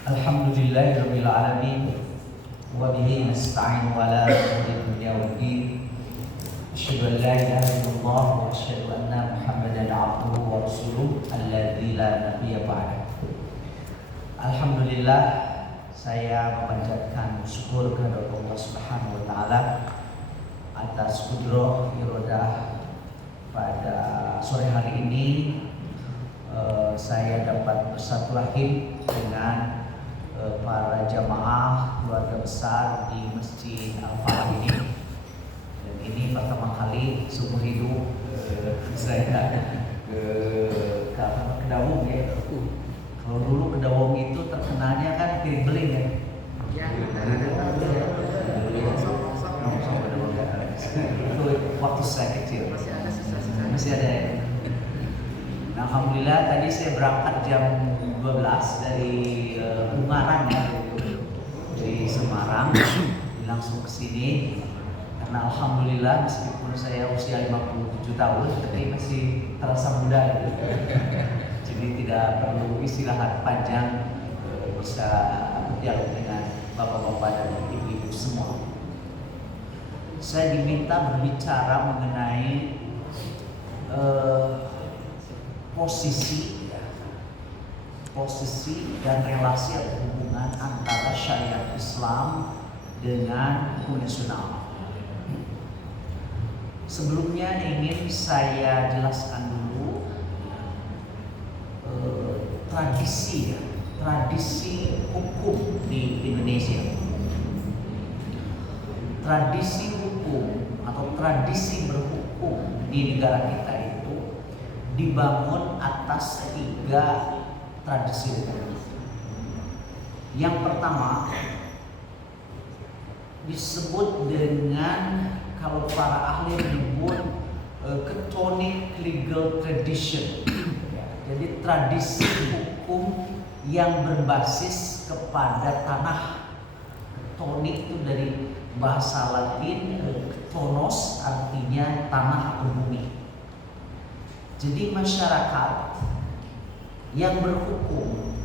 Alhamdulillahirabbil alamin wa bihi nasta'in ala umuri dunya waddin. Asyhadu an la ilaha illallah wa asyhadu anna Muhammadan abduhu wa rasuluh alladzi la nabiyya ba'dahu. Alhamdulillah, saya memanjatkan syukur kepada Allah Subhanahu wa taala atas kudrah iradah pada sore hari ini. Saya dapat bersatu rahim dengan para jamaah keluarga besar di Masjid Al-Falah ini. Dan ini pertama kali seumur hidup saya ke Kedawung ya. Kalau dulu Kedawung itu terkenalnya kan piring beling ya. Itu waktu saya kecil. Masih ada ya. Nah, alhamdulillah tadi saya berangkat jam 12 dari Ungaran ya, dari Semarang, langsung ke sini karena alhamdulillah meskipun saya usia 57 tahun tapi masih terasa muda gitu. Jadi tidak perlu istirahat panjang, bisa dialog dengan bapak-bapak dan ibu-ibu semua. Saya diminta berbicara mengenai posisi dan relasi atau hubungan antara syariat Islam dengan hukum nasional. Sebelumnya ingin saya jelaskan dulu tradisi hukum di Indonesia. Tradisi hukum atau tradisi berhukum di negara kita itu dibangun atas 3 tradisi hukum. Yang pertama disebut dengan, kalau para ahli menyebut, Chthonic legal tradition. Jadi tradisi hukum yang berbasis kepada tanah. Chthonic itu dari bahasa Latin chtonos, artinya tanah atau bumi. Jadi masyarakat yang berhukum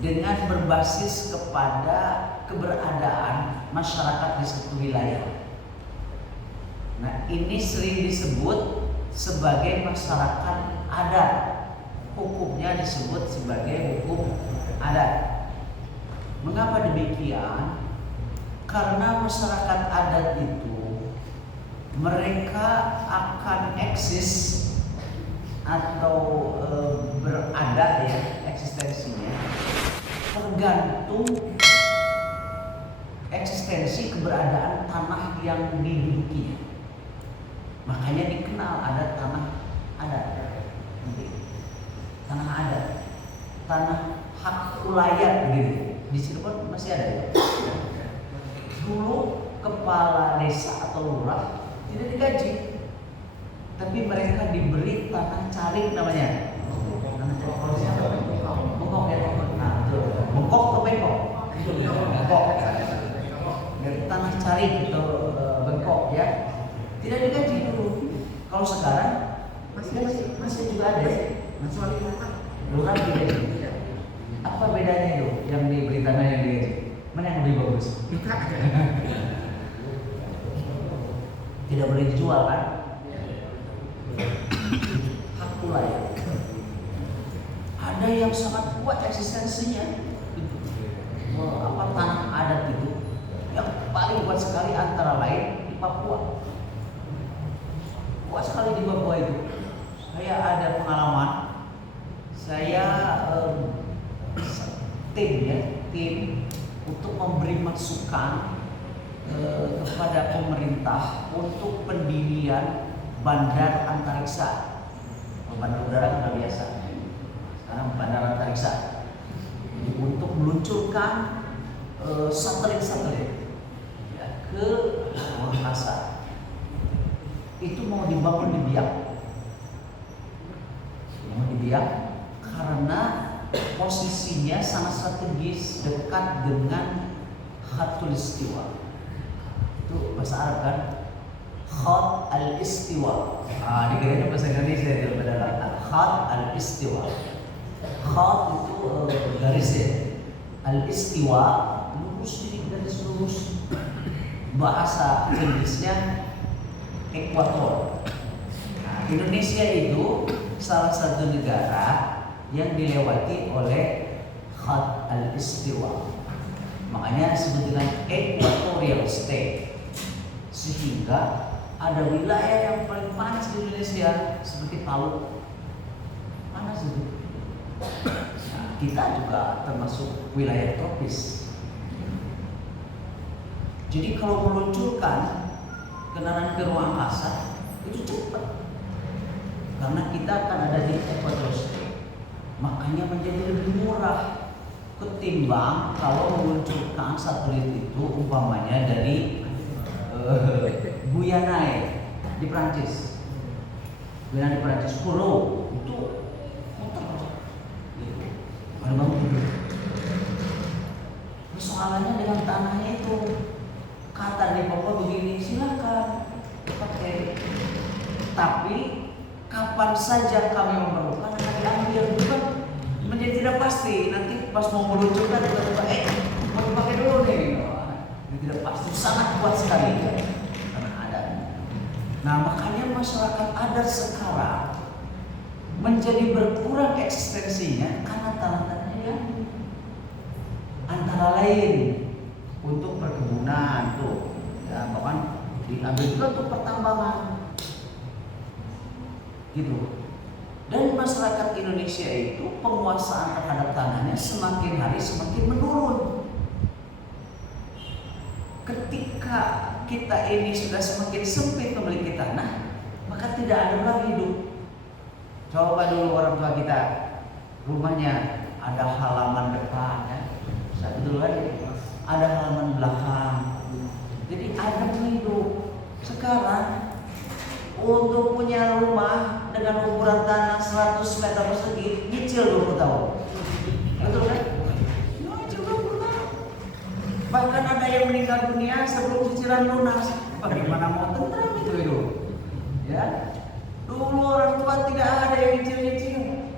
dengan berbasis kepada keberadaan masyarakat di suatu wilayah. Nah, ini sering disebut sebagai masyarakat adat. Hukumnya disebut sebagai hukum adat. Mengapa demikian? Karena masyarakat adat itu mereka akan eksis atau berada ya, eksistensinya tergantung eksistensi keberadaan tanah yang didudukinya. Makanya dikenal ada tanah adat, tanah adat, tanah hak ulayat begitu. Di Cirebon masih ada ya. Dulu kepala desa atau lurah tidak digaji, tapi mereka diberi tanah caring namanya. Bengkok ya, nah itu bengkok atau bengkok? Bengkok. Dari tanah caring itu bengkok ya, tidak digaji dulu. Kalau sekarang masih juga ada ya, kecuali lurah digaji. Apa bedanya itu yang diberi tanah yang digaji? Mana yang lebih bagus? Tidak boleh dijual kan? Hak ulayat. Ada yang sangat kuat eksistensinya. Tanah adat itu yang paling kuat sekali antara lain di Papua. Kuat sekali di Papua itu. Saya ada pengalaman. Saya tim untuk memberi masukan kepada pemerintah untuk pendirian bandar antariksa. Bandar udara kan biasa, sekarang bandar antariksa. Untuk meluncurkan satelit ya, ke angkasa. Itu mau dibangun di Biak. Karena posisinya sangat strategis, dekat dengan Khatulistiwa. Itu bahasa Arab kan? Khat al-Istiwa. Dikiranya bahasa Indonesia itu adalah Khat al-Istiwa. Khat itu garis ya. Al-istiwa lurus ini, garis lurus. Bahasa Inggrisnya ekuator. Nah, Indonesia itu salah satu negara yang dilewati oleh khat al-istiwa. Makanya disebut dengan equatorial state. Sehingga ada wilayah yang paling panas di Indonesia seperti Palu. Panas itu. Nah, kita juga termasuk wilayah tropis. Jadi kalau meluncurkan kendaraan ke ruang angkasa itu cepat. Karena kita akan ada di equatorial state. Makanya menjadi lebih murah ketimbang kalau meluncurkan satelit itu umpamanya dari Guyana di Prancis. Guyana di Prancis, Kourou itu muter gitu. Ada bangun. Persoalannya dengan tanahnya itu, kata di Papua begini, silakan pakai. Tapi kapan saja kami memerlukan akan diambil, bukan menjadi tidak pasti. Nanti pas mau meluncurkan tiba-tiba mau dipakai dulu nih. Tidak pasti, sangat kuat sekali ya, karena adat. Nah, makanya masyarakat adat sekarang menjadi berkurang eksistensinya karena tanah-tanahnya yang antara lain untuk perkebunan tuh, ya bahkan diambil juga untuk pertambangan, gitu. Dan masyarakat Indonesia itu penguasaan terhadap tanahnya semakin hari semakin menurun. Ketika kita ini sudah semakin sempit memiliki tanah, maka tidak ada lagi hidup. Coba dulu orang tua kita, rumahnya ada halaman depan, ya. Satu dulu aja, ada halaman belakang. Jadi ada hidup. Sekarang untuk punya rumah dengan ukuran tanah 100 meter persegi, nyicil 20 tahun. Betul kan? Bahkan ada yang meninggal dunia sebelum cicilan lunas. Bagaimana mau tentram itu? Ya, dulu orang tua tidak ada yang nyicil-nyicil.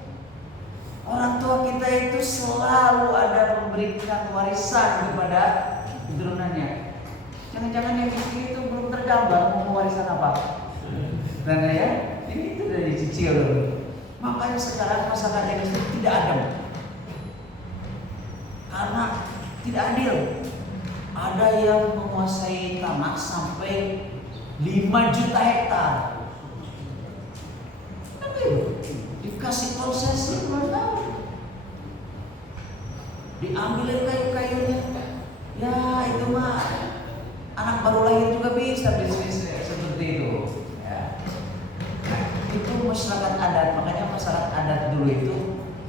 Orang tua kita itu selalu ada memberikan warisan kepada keturunannya. Jangan-jangan yang nyicil itu belum tergambar mau warisan apa? Karena ya, ini itu dari cicil. Makanya sekarang masyarakat Indonesia tidak adem. Karena tidak adil. Ada yang menguasai tanah sampai 5 juta hektar. Dikasih konsesi 2 tahun. Diambilin kayu-kayunya. Ya itu mah anak baru lahir juga bisa bisnis seperti itu. Ya. Itu masyarakat adat. Makanya masyarakat adat dulu itu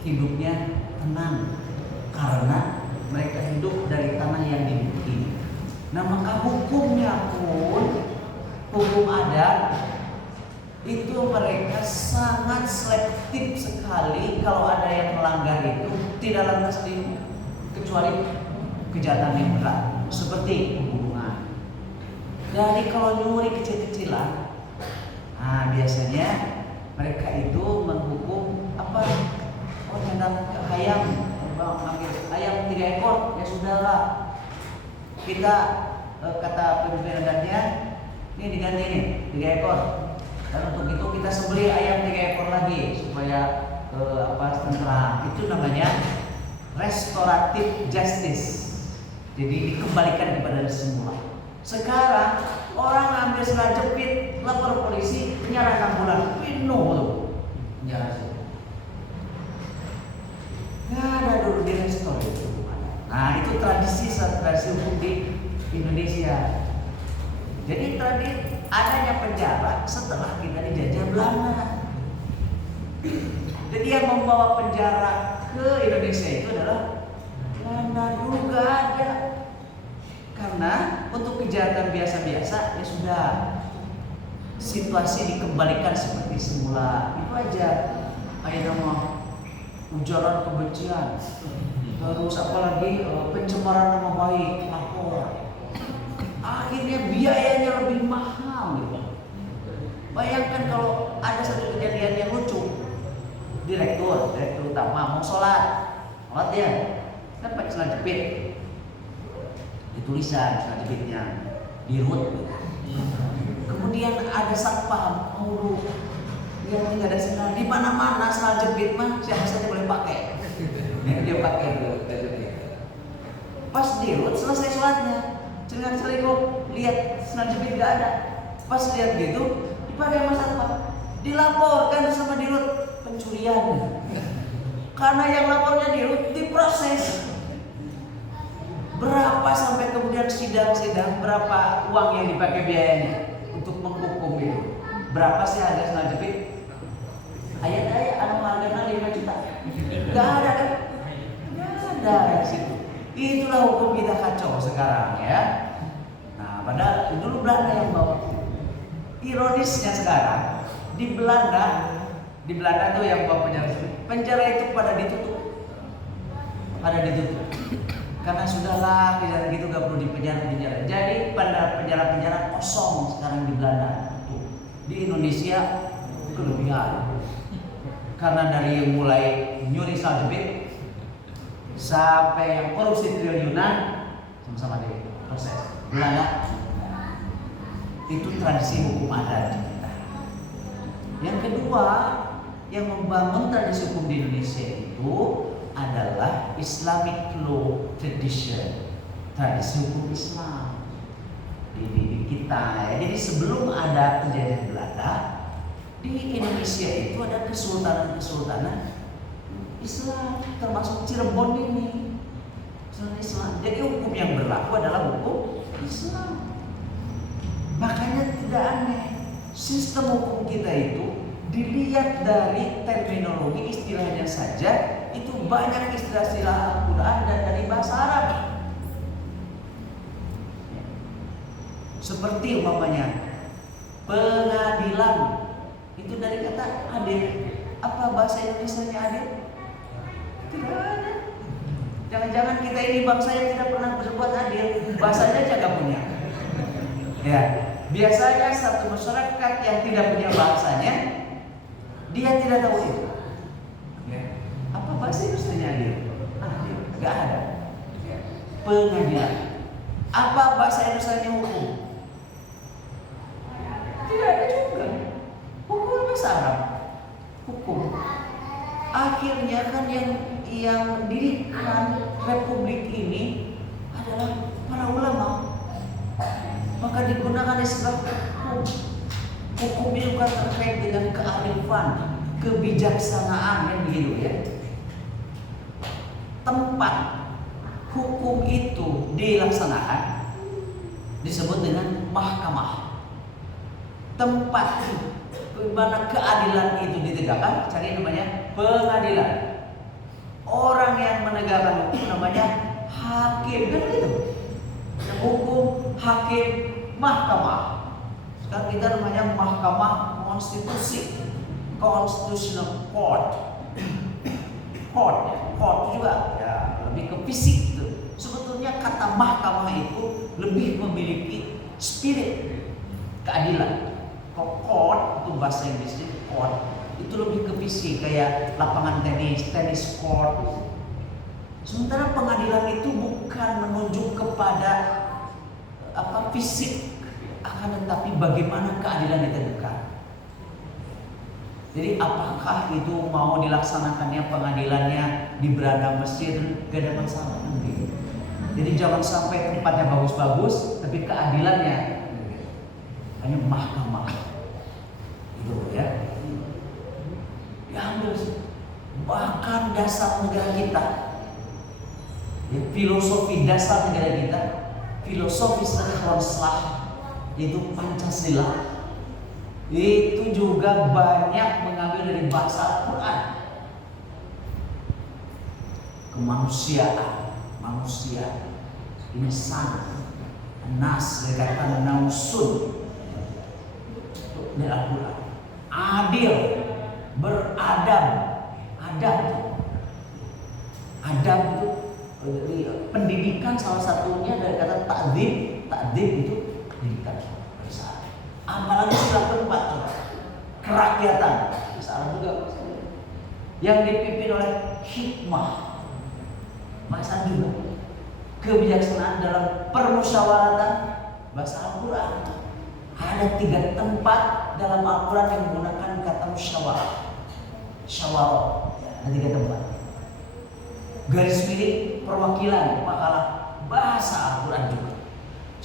hidupnya tenang. Karena mereka hidup dari tanah yang dimiliki. Nah, maka hukumnya pun, hukum adat itu mereka sangat selektif sekali. Kalau ada yang melanggar itu tidak lantas kecuali kejahatan yang berat seperti pembunuhan. Jadi kalau nyuri kecil-kecilan, nah biasanya mereka itu menghukum apa? Oh, hendak ayam. Ambil ayam 3 ekor, ya sudahlah. Kita kata pemimpin adatnya, ini diganti nih 3 ekor. Dan untuk itu kita sembelih ayam 3 ekor lagi supaya tentram. Itu namanya restoratif justice. Jadi dikembalikan kepada semula. Sekarang orang ambil selah jepit, lapor polisi, penjara 6 bulan, penuh tuh penjara. Nggak ada dulu di restoran itu. Nah itu tradisi hukum di Indonesia. Jadi adanya penjara setelah kita dijajah Belanda. Jadi yang membawa penjara ke Indonesia itu adalah Belanda. Dulu nggak ada. Karena untuk kejahatan biasa-biasa ya sudah, situasi dikembalikan seperti semula. Itu aja. Kayak nama ujaran kebencian, terus apalagi pencemaran nama baik, lapor. Akhirnya biayanya lebih mahal gitu. Bayangkan kalau ada satu kejadian yang lucu, direktur utama mau sholat latihan kan pakai celana jepit, di tulisan celana jepitnya dirut. Kemudian ada satpam, mau yang nggak ada sinar di mana-mana celana jepit mah siapa saja boleh pakai. Dia pakai celana jepit. Pas dirut selesai sholatnya, dengan selingkuh lihat celana jepit nggak ada. Pas lihat gitu dipakai sama satpam, dilaporkan sama dirut pencurian. Karena yang lapornya dirut diproses. Berapa sampai kemudian sidang-sidang, berapa uang yang dipakai biayanya untuk menghukum itu? Berapa sih harga celana jepit? Ayat-ayat anu harganya 5 juta. Gak ada kan? Gak ada di situ. Itulah hukum kita kacau sekarang ya. Nah, padahal dulu Belanda yang bawa. Ironisnya sekarang di Belanda tuh yang bawa penjara itu pada ditutup. Karena sudahlah tidak gitu, gak perlu dipenjara. Jadi penjara kosong sekarang di Belanda. Tuh. Di Indonesia kelebihan. Karena dari yang mulai nyuri celana jepit sampai yang korupsi triliunan sama-sama diproses. Belanda itu tradisi hukum adat kita. Yang kedua, yang membangun tradisi hukum di Indonesia itu adalah Islamic law tradition, tradisi hukum Islam di kita ya. Jadi sebelum ada penjajahan Belanda di Indonesia itu ada kesultanan Islam, termasuk Cirebon ini Islam. Jadi hukum yang berlaku adalah hukum Islam. Makanya tidak aneh sistem hukum kita itu dilihat dari terminologi istilahnya saja itu banyak istilah-istilah Al-Quran dan dari bahasa Arab. Seperti umpamanya pengadilan itu dari kata adil. Apa bahasa Indonesianya adil? Tidak ada. Jangan-jangan kita ini bangsa yang tidak pernah berbuat adil, bahasanya aja gak punya. Ya, biasanya satu masyarakat yang tidak punya bahasanya, dia tidak tahu itu. Apa bahasa Indonesianya adil? Adil, gak ada. Pengadilan. Apa bahasa Indonesianya hukum? Tidak ada juga. Hukum bahasa Arab. Hukum. Akhirnya kan yang dirikan republik ini adalah para ulama. Maka digunakan istilah hukum. Hukum itu kan terkait dengan kearifan, kebijaksanaan yang begitu ya. Tempat hukum itu dilaksanakan disebut dengan mahkamah. Tempat di mana keadilan itu ditegakkan cari namanya pengadilan. Orang yang menegakkan hukum namanya hakim, kan gitu. Hukum, hakim, mahkamah. Sekarang kita namanya mahkamah konstitusi, constitutional court. Court juga ya lebih ke fisik gitu. Sebetulnya kata mahkamah itu lebih memiliki spirit keadilan. Court itu bahasa Inggrisnya court itu lebih ke fisik kayak lapangan tenis court. Sementara pengadilan itu bukan menunjuk kepada fisik, akan tetapi bagaimana keadilan ditegakkan. Jadi apakah itu mau dilaksanakannya pengadilannya di beranda masjid, gak ada masalah. Jadi jangan sampai tempatnya bagus-bagus tapi keadilannya hanya mahkamah itu ya. Diambil bahkan dasar negara kita ya, filosofi dasar negara kita, filosofi Islam yaitu Pancasila itu juga banyak mengambil dari bahasa Al-Quran. Kemanusiaan, manusia, insan, nas, dikatakan nausun dari Al-Quran. Adil, beradab, adab itu pendidikan salah satunya dari kata takdim itu pendidikan. Apalagi sila keempat kerakyatan, misalnya juga yang dipimpin oleh hikmah. bahasa juga. Kebijaksanaan dalam permusyawaratan bahasa Al-Quran. Ada 3 tempat dalam Al-Quran yang menggunakan kata musyawarah. Syawarah, ada 3 tempat. Garis miring perwakilan makalah bahasa Al-Quran juga.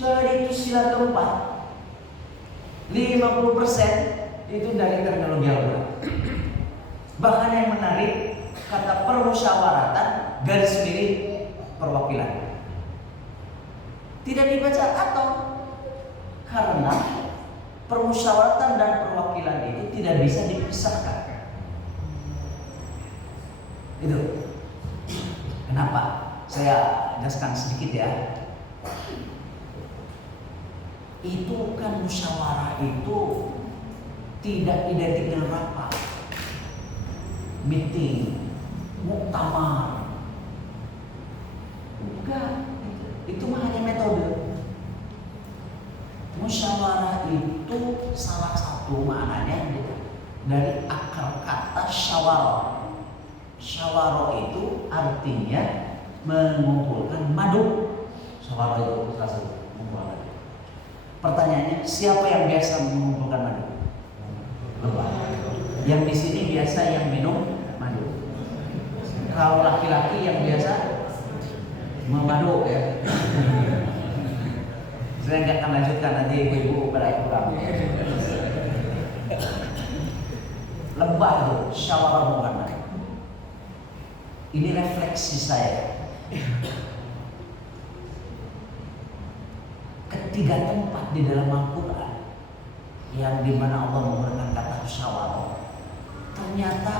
Jadi itu sila keempat. 50% itu dari terminologi Al-Quran. Bahkan yang menarik kata permusyawaratan garis miring perwakilan. Tidak dibaca atau karena permusyawaratan dan perwakilan itu tidak bisa dipisahkan. Itu kenapa saya jelaskan sedikit ya. Itu kan musyawarah itu tidak identik dengan rapat, meeting, muktamar. Bukan. Itu mah hanya metode. Musyawarah itu salah satu maknanya dari akar kata syawara. Syawara itu artinya mengumpulkan madu. Syawara itu salah satu mengumpulkan. Pertanyaannya, siapa yang biasa mengumpulkan madu? Lebah. Yang di sini biasa yang minum madu. Kalau laki-laki yang biasa memadu ya. Saya nggak akan lanjutkan, nanti ibu-ibu pada kurang. Lebah itu syawara bukan. Ini refleksi saya. Ketiga tempat di dalam Al-Quran yang dimana Allah menggunakan kata syawara, ternyata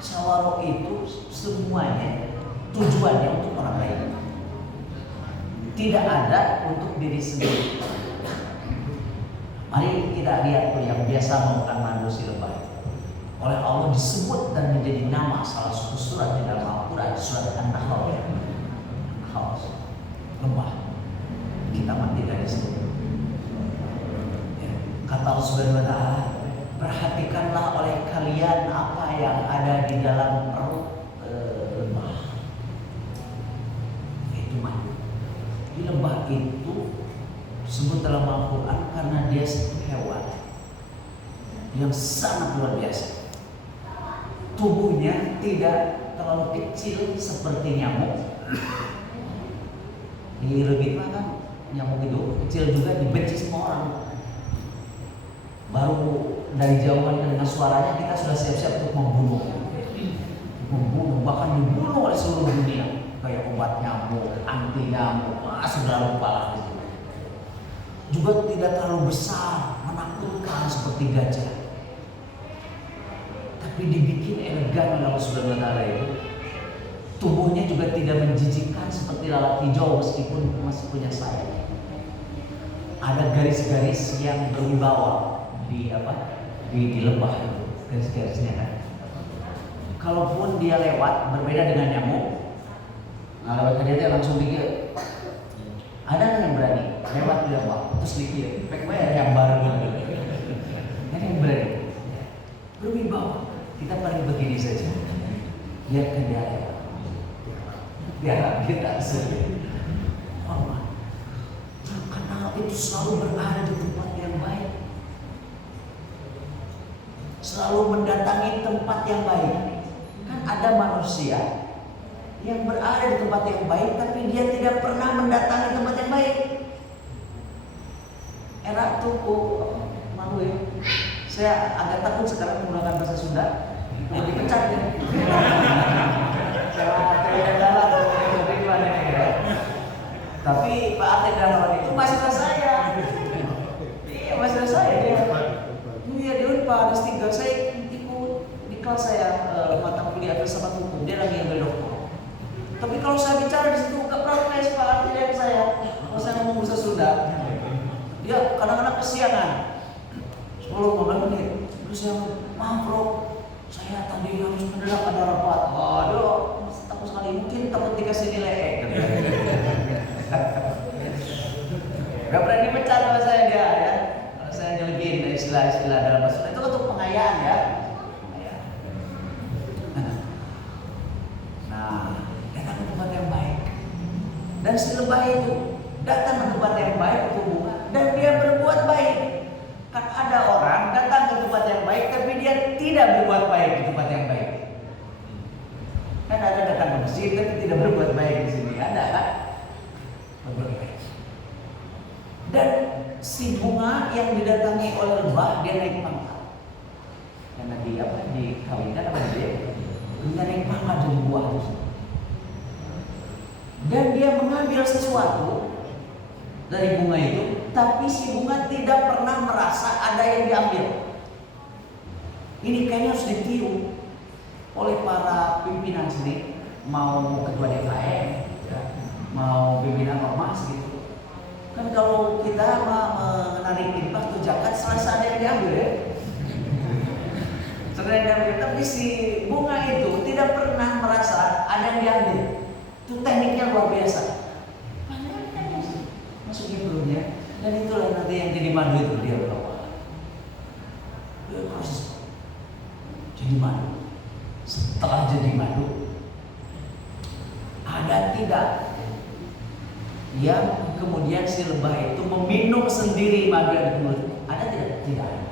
syawara itu semuanya tujuannya untuk orang lain. Tidak ada untuk diri sendiri. Mari kita lihat tuh yang biasa memakan manusia lebah. Oleh Allah disebut dan menjadi nama salah satu surat di dalam Al-Quran, surat An-Nahl. Lebah. Kita mah tidak disebut. Kata Allah Subhanahu wa Ta'ala, perhatikanlah oleh kalian apa yang ada di dalam perut lebah. Itu mah. Di lebah itu disebut dalam Al-Quran karena dia satu hewan yang sangat luar biasa. Tubuhnya tidak terlalu kecil seperti nyamuk. Di lebih kan nyamuk itu kecil juga, dibenci semua orang. Baru dari jauhan dengan suaranya kita sudah siap-siap untuk membunuh, bahkan dibunuh oleh seluruh dunia. Kayak obat nyamuk, anti nyamuk, sudah lupa lah. Juga tidak terlalu besar, menakutkan seperti gajah. Tapi dibikin elegan oleh Allah Subhanahu wa Ta'ala itu. Tubuhnya juga tidak menjijikkan seperti lalat hijau meskipun masih punya sayap. Ada garis-garis yang berwibawa di lebah itu, garis-garisnya kan. Kalaupun dia lewat, berbeda dengan nyamuk. Nah, lewat dia langsung dikit. Ada yang berani lewat dia bawah, terus dikit. Peknya yang baru gitu. Ada yang berani. Berwibawa. Kita paling begini saja. Biarkan dia lewat. Biar kita sedih. Allah. Karena itu selalu berada di tempat yang baik. Selalu mendatangi tempat yang baik. Kan ada manusia yang berada di tempat yang baik, tapi dia tidak pernah mendatangi tempat yang baik. Era tuku malu ya. Saya agak takut sekarang menggunakan bahasa Sunda. Mau dipecat ya. Tapi Pak Ate Dalawan itu mahasiswa saya. Iya, mahasiswa saya dia. Iya, dia Pak ada S3. Saya ikut di kelas saya mata kuliah filsafat hukum. Dia lagi ambil doktor. Tapi kalau saya bicara di situ gak protes Pak Ate dari saya. Kalau saya ngomong bahasa Sunda, dia kadang-kadang kesiangan. 10-15 menit. Terus saya maaf bro, saya tadi harus mendadak ada rapat. Waduh, takut sekali, mungkin takut dikasih nilai E. Gak berani pecat sama saya dia ya. Kalau saya nyelegiin dari istilah-istilah dalam bahasa Sunda itu untuk pengayaan ya. Nah, datang ke tempat yang baik. Dan si lebah itu datang ke tempat yang baik untuk bunga dan dia berbuat baik. Kan ada orang datang ke tempat yang baik tapi dia tidak berbuat baik di tempat yang baik. Kan ada datang ke masjid tapi tidak berbuat baik di sini, ada kan? Berbuat baik. Dan si bunga yang didatangi oleh lebah dia naik pangkat. Karena dikawinkan apa dia? Dia naik pangkat dari buah itu. Dan dia mengambil sesuatu dari bunga itu, tapi si bunga tidak pernah merasa ada yang diambil. Ini kayaknya harus ditiru oleh para pimpinan sini, mau ketua DKM, ya, mau pimpinan ormas gitu. Kan kalau kita menarik infak atau zakat, serasa ada yang diambil ya. Tapi si bunga itu tidak pernah merasa ada yang diambil. Itu tekniknya luar biasa. Masukin perutnya, dan itulah nanti yang jadi madu itu dia berapa. Dia proses jadi madu. Setelah jadi madu, ada tidak yang kemudian si lebah itu meminum sendiri madu yang di mulut? Ada tidak? Tidak ada.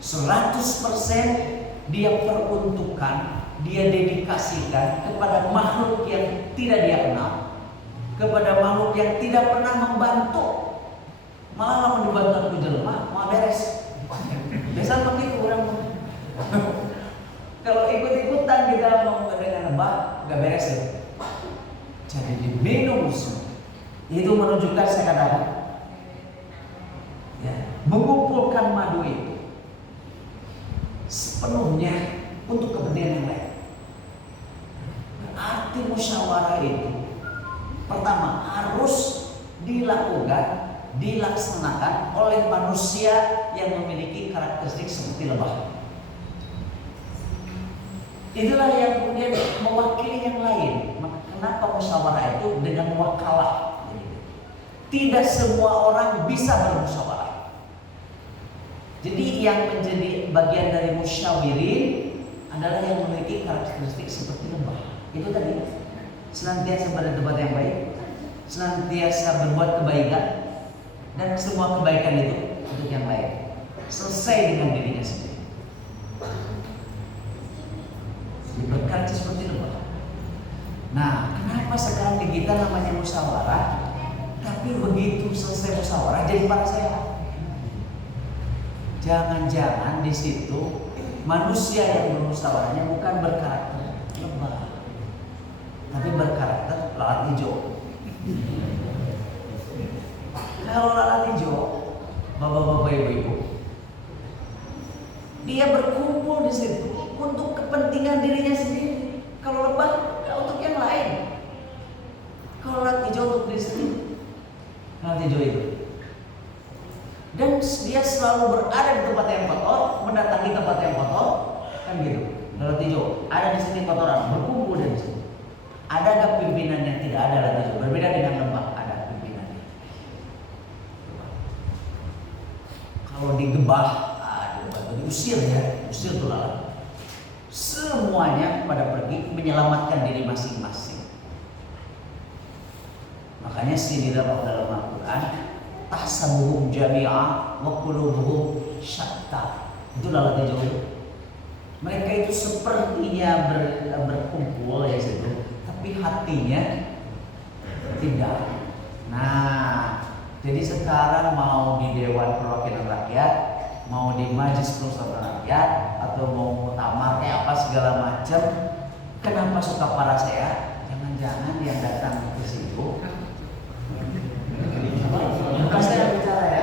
100% dia peruntukkan, dia dedikasikan kepada makhluk yang tidak dia kenal, kepada makhluk yang tidak pernah membantu. Malah lamun dibantu aku jelema, mau beres. Biasa begitu orang. Kalau ikut-ikutan kita mau dengan lebah, gak beres ya. Jadi diminum semua. Itu menunjukkan saya katakan, ya, mengumpulkan madu itu sepenuhnya untuk kepentingan yang lain. Arti musyawarah itu pertama harus dilaksanakan oleh manusia yang memiliki karakteristik seperti lebah. Itulah yang kemudian mewakili yang lain. Kenapa musyawarah itu dengan wakalah? Tidak semua orang bisa bermusyawarah. Jadi yang menjadi bagian dari musyawirin adalah yang memiliki karakteristik seperti lebah. Itu tadi, senantiasa pada tempat yang baik, senantiasa berbuat kebaikan, dan semua kebaikan itu untuk yang lain, selesai dengan dirinya sendiri. Berkarakter seperti lebah. Nah, kenapa sekarang di kita namanya musyawarah, tapi begitu selesai musyawarah jadi para sehat? Jangan-jangan di situ manusia yang bermusyawarahnya bukan berkarakter lebah, tapi berkarakter lalat hijau. Kalau lalat hijau, bapak-bapak ibu-ibu, dia berkumpul di situ untuk kepentingan dirinya sendiri. Kalau lebah, ya untuk yang lain. Kalau lalat hijau untuk diri sendiri, lalat hijau itu. Dan dia selalu berada di tempat yang kotor, mendatangi tempat yang kotor, kan gitu. Lalat hijau ada di sini kotoran, berkumpul di sini. Ada nggak pimpinan yang tidak ada lalat hijau? Berbeda dengan lebah, ada pimpinannya. Kalau digebah, diusir ya, usir tuh lalat. Semuanya pada pergi menyelamatkan diri masing-masing. Makanya sini dalam Al-Quran, tahsabuhum jami'a wa qulubuhum syatta. Itu lalat hijau itu. Mereka itu sepertinya berkumpul ya situ, tapi hatinya tidak. Nah, jadi sekarang mau di Dewan Perwakilan Rakyat, mau di Majelis Permusyawaratan Rakyat, atau mau muktamar apa segala macam, kenapa suka para saya? Jangan-jangan yang datang ke situ bukan saya bicara ya,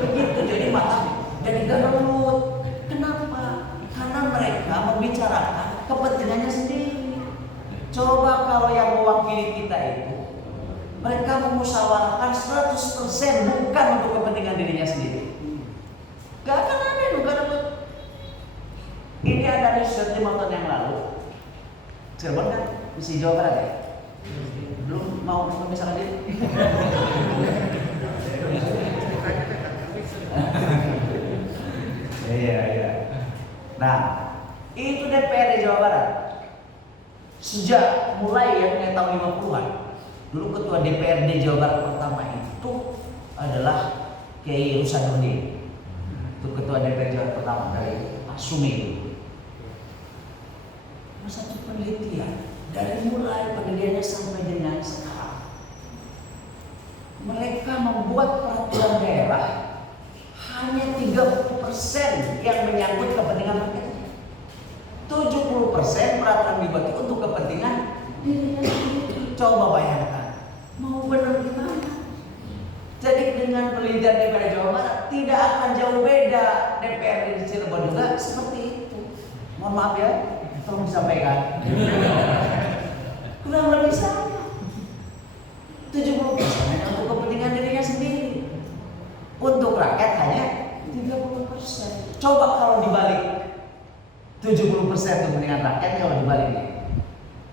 begitu jadi mata jadi gemerut. Kenapa? Karena mereka membicarakan kepentingannya sendiri. Coba kalau yang mewakili kita itu mereka memusyawarahkan 100% bukan untuk kepentingan dirinya sendiri, gak akan ada yang gak dapat. Ini ada riset 5 tahun yang lalu, Cirebon kan, di Jawa Barat ya. Belum mau misalkan dia. Iya. Nah, itu DPR di Jawa Barat. Sejak mulai ya tahun 50-an, dulu ketua DPRD Jawa Barat pertama itu adalah Kiai Rusanudin. Itu ketua DPRD Jawa Barat pertama dari Pak Sumi itu. Satu penelitian dari mulai pendiriannya sampai dengan sekarang, mereka membuat peraturan daerah hanya 30% yang menyangkut kepentingan rakyat. 70% peraturan dibuat untuk kepentingan dirinya sendiri. Coba bayangkan, mau benar gimana? Jadi dengan penelitian DPRD Jawa Barat tidak akan jauh beda DPRD di Cirebon juga seperti itu. Mohon maaf ya, tolong disampaikan. Kurang lebih sama. 70% hanya untuk kepentingan dirinya sendiri. Untuk rakyat hanya 30%. Coba kalau dibalik. 70% kepentingan rakyat, kalau dibaliknya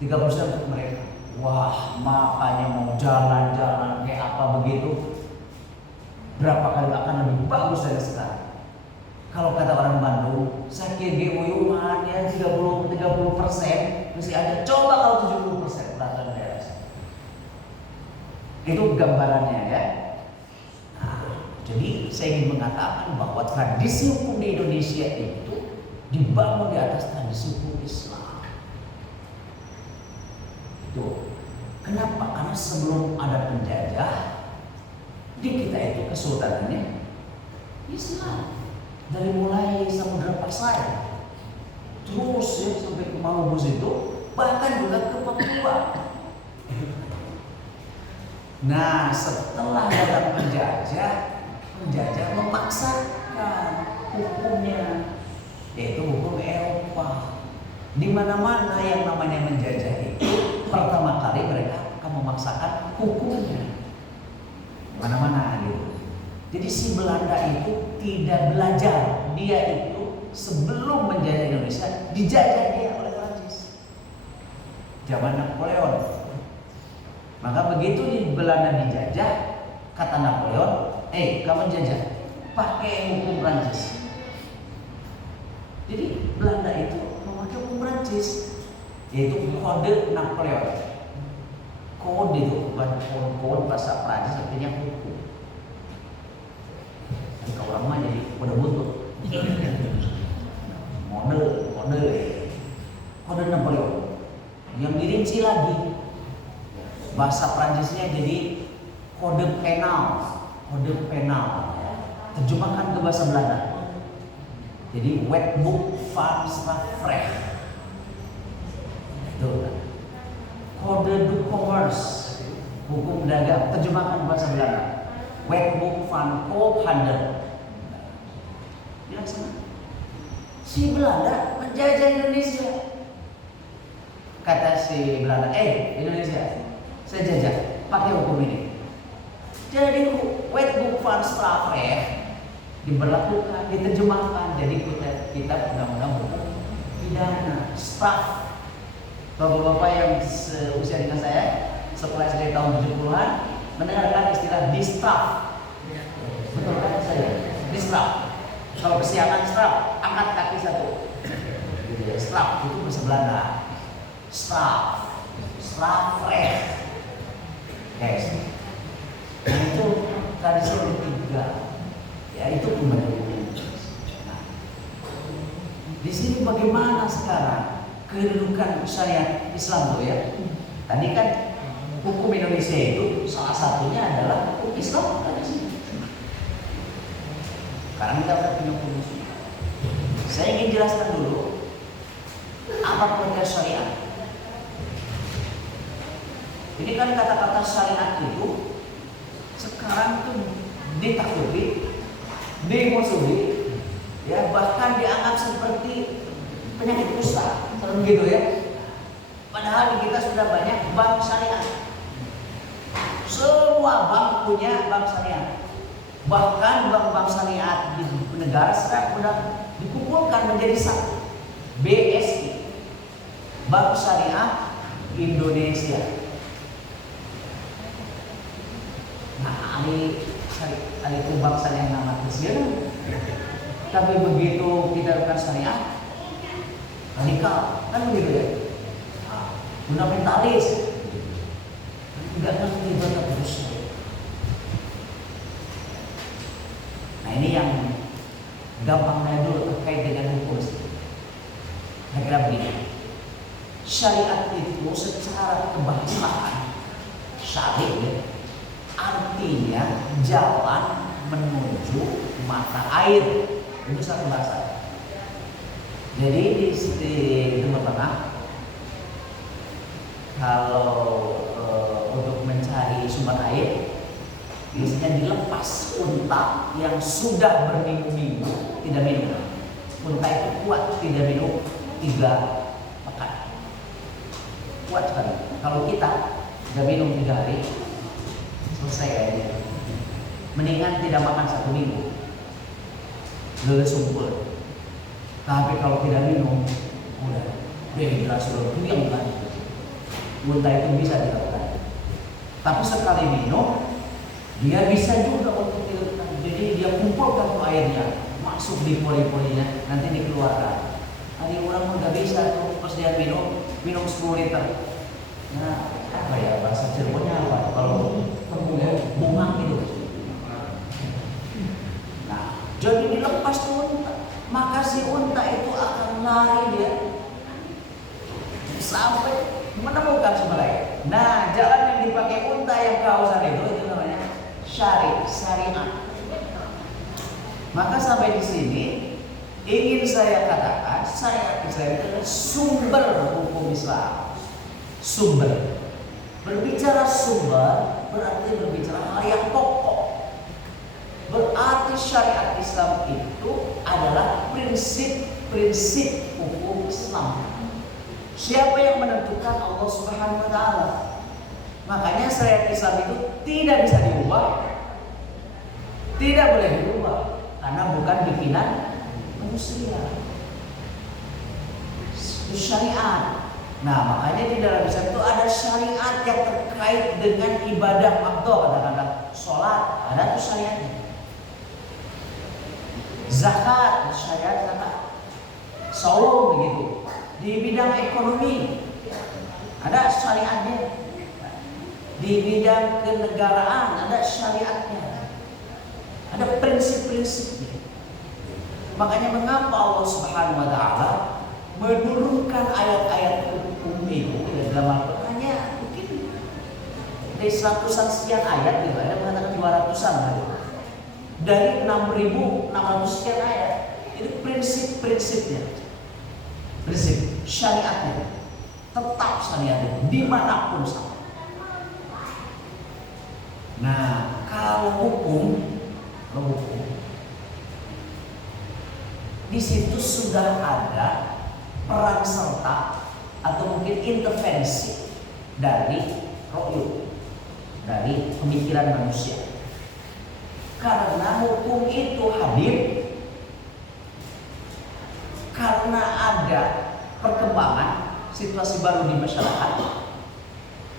30% untuk mereka. Wah, makanya mau jalan-jalan kayak apa begitu, berapa kali akan lebih bagus dari sekarang. Kalau kata orang Bandung, sakit GUU hanya 30% masih ada. Coba kalau 70% peraturan daerah. Itu gambarannya ya. Nah, jadi saya ingin mengatakan bahwa tradisi hukum di Indonesia itu dibangun di atas tradisi hukum Islam. Itu. Kenapa? Karena sebelum ada penjajah, di kita itu kesultanannya Islam. Dari mulai Samudra Pasai, terus ya sampai ke Maluku itu, bahkan juga ke Papua. Nah, setelah datang penjajah memaksakan hukumnya, yaitu hukum Eropa. Di mana-mana yang namanya menjajah itu pertama kali mereka akan memaksakan hukumnya. Mana-mana gitu. Jadi si Belanda itu tidak belajar, dia itu sebelum menjajah Indonesia dijajah dia oleh Prancis. Zaman Napoleon. Maka begitu di Belanda dijajah, kata Napoleon, kamu jajah, pakai hukum Prancis. Jadi Belanda itu memakai hukum Prancis, yaitu kode Napoleon. Kode itu bukan kode bahasa Prancis, artinya hukum. Dan kalau orang mah jadi kode buntut. Kode Napoleon. Yang dirinci lagi, bahasa Prancisnya jadi kode penal. Terjemahkan ke bahasa Belanda. Jadi Wetboek van Strafrecht. Itu kan. Kode du commerce, hukum dagang, terjemahkan bahasa Belanda. Wetboek van Koophandel. Dilaksanakan. Si Belanda menjajah Indonesia. Kata si Belanda, Indonesia, saya jajah, pakai hukum ini. Jadi Wetboek van Strafrecht diberlakukan, diterjemahkan jadi kita undang-undang hukum pidana, straf. Bapak-bapak yang seusia dengan saya, setelah SD tahun 70-an mendengarkan istilah distraf. Betul kan saya? Distraf. Kalau kesiangan straf, angkat kaki satu. Straf itu bahasa Belanda. Strafrecht. Guys. Nah, itu tradisi yang ketiga. Ya, itu pembantu hukum. Nah, di sini bagaimana sekarang kedudukan syariat Islam tuh ya? Tadi kan hukum Indonesia itu salah satunya adalah hukum Islam kan di sini. Sekarang kita akan punya hukum. Saya ingin jelaskan dulu apa pengertian syariat. Ini kan kata-kata syariat itu sekarang tuh ditakuti, dimusuhi, ya bahkan dianggap seperti penyakit kusta, gitu ya. Padahal di kita sudah banyak bank syariah. Semua bank punya bank syariah. Bahkan bank-bank syariah di negara sekarang sudah dikumpulkan menjadi satu, BSI, Bank Syariah Indonesia. Nah, ada itu bank syariah nama kecil, tapi begitu kita lakukan syariah radikal, kan begitu ya. Nah, fundamentalis, nggak ngerti banget terus. Nah ini yang gampangnya dulu terkait dengan hukum. Saya kira begini, syariat itu secara kebahasaan syariat artinya jalan menuju mata air, itu satu bahasa. Jadi di Timur Tengah kalau untuk mencari sumber air biasanya dilepas unta yang sudah berminggu-minggu tidak minum. Unta itu kuat tidak minum 3 pekan. Kuat sekali. Kalau kita tidak minum 3 hari selesai aja. Mendingan tidak makan 1 minggu. Lele sumpul. Tapi kalau tidak minum udah dehidrasi yang kan. Unta itu bisa dilakukan. Tapi sekali minum dia bisa juga untuk dilakukan. Jadi dia kumpulkan tuh airnya, masuk di pori-porinya, nanti dikeluarkan. Ada orang nggak bisa tuh pas dia minum 10 liter. Nah, apa ya bahasa Cirebonnya apa? Kalau bunga gitu. Nah, jadi dilepas tuh unta, maka si unta itu akan lari dia sampai menemukan sumber air. Nah, jalan yang dipakai unta yang kehausan itu namanya syariat. Maka sampai di sini ingin saya katakan syariat Islam itu adalah sumber hukum Islam. Sumber. Berbicara sumber berarti berbicara hal yang pokok. Berarti syariat Islam itu adalah prinsip-prinsip hukum Islam. Siapa yang menentukan? Allah Subhanahu wa taala. Makanya syariat Islam itu tidak bisa diubah. Tidak boleh diubah karena bukan bikinan manusia. Itu syariat. Nah, makanya di dalam Islam itu ada syariat yang terkait dengan ibadah makdo, katakanlah sholat, ada tuh syariatnya. Zakat, syariat zakat. Saum begitu. Di bidang ekonomi ada syariatnya. Di bidang kenegaraan ada syariatnya. Ada prinsip-prinsipnya. Makanya mengapa Allah Subhanahu wa taala menurunkan ayat-ayat hukum itu dalam Al-Qur'annya mungkin dari 100-an sekian ayat gitu, ada mengatakan 200-an gitu. Dari 6.600 sekian ayat. Itu prinsip-prinsipnya. Prinsip syariatnya. Tetap syariatnya dimanapun sama. Nah, kalau hukum di situ sudah ada peran serta atau mungkin intervensi dari roh, dari pemikiran manusia. Karena hukum itu hadir karena ada perkembangan situasi baru di masyarakat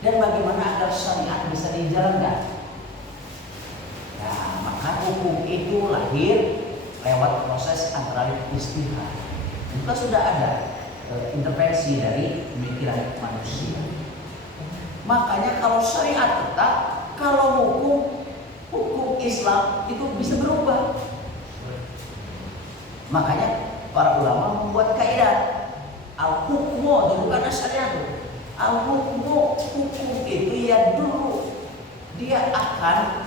dan bagaimana agar syariat bisa dijalankan. Nah, maka hukum itu lahir lewat proses antara istihad. Itu sudah ada intervensi dari pemikiran manusia. Makanya kalau syariat tetap, kalau hukum Islam itu bisa berubah. Makanya para ulama membuat kaidah al-hukmu, itu bukan syariat. Al-hukmu, hukum itu ya dulu dia akan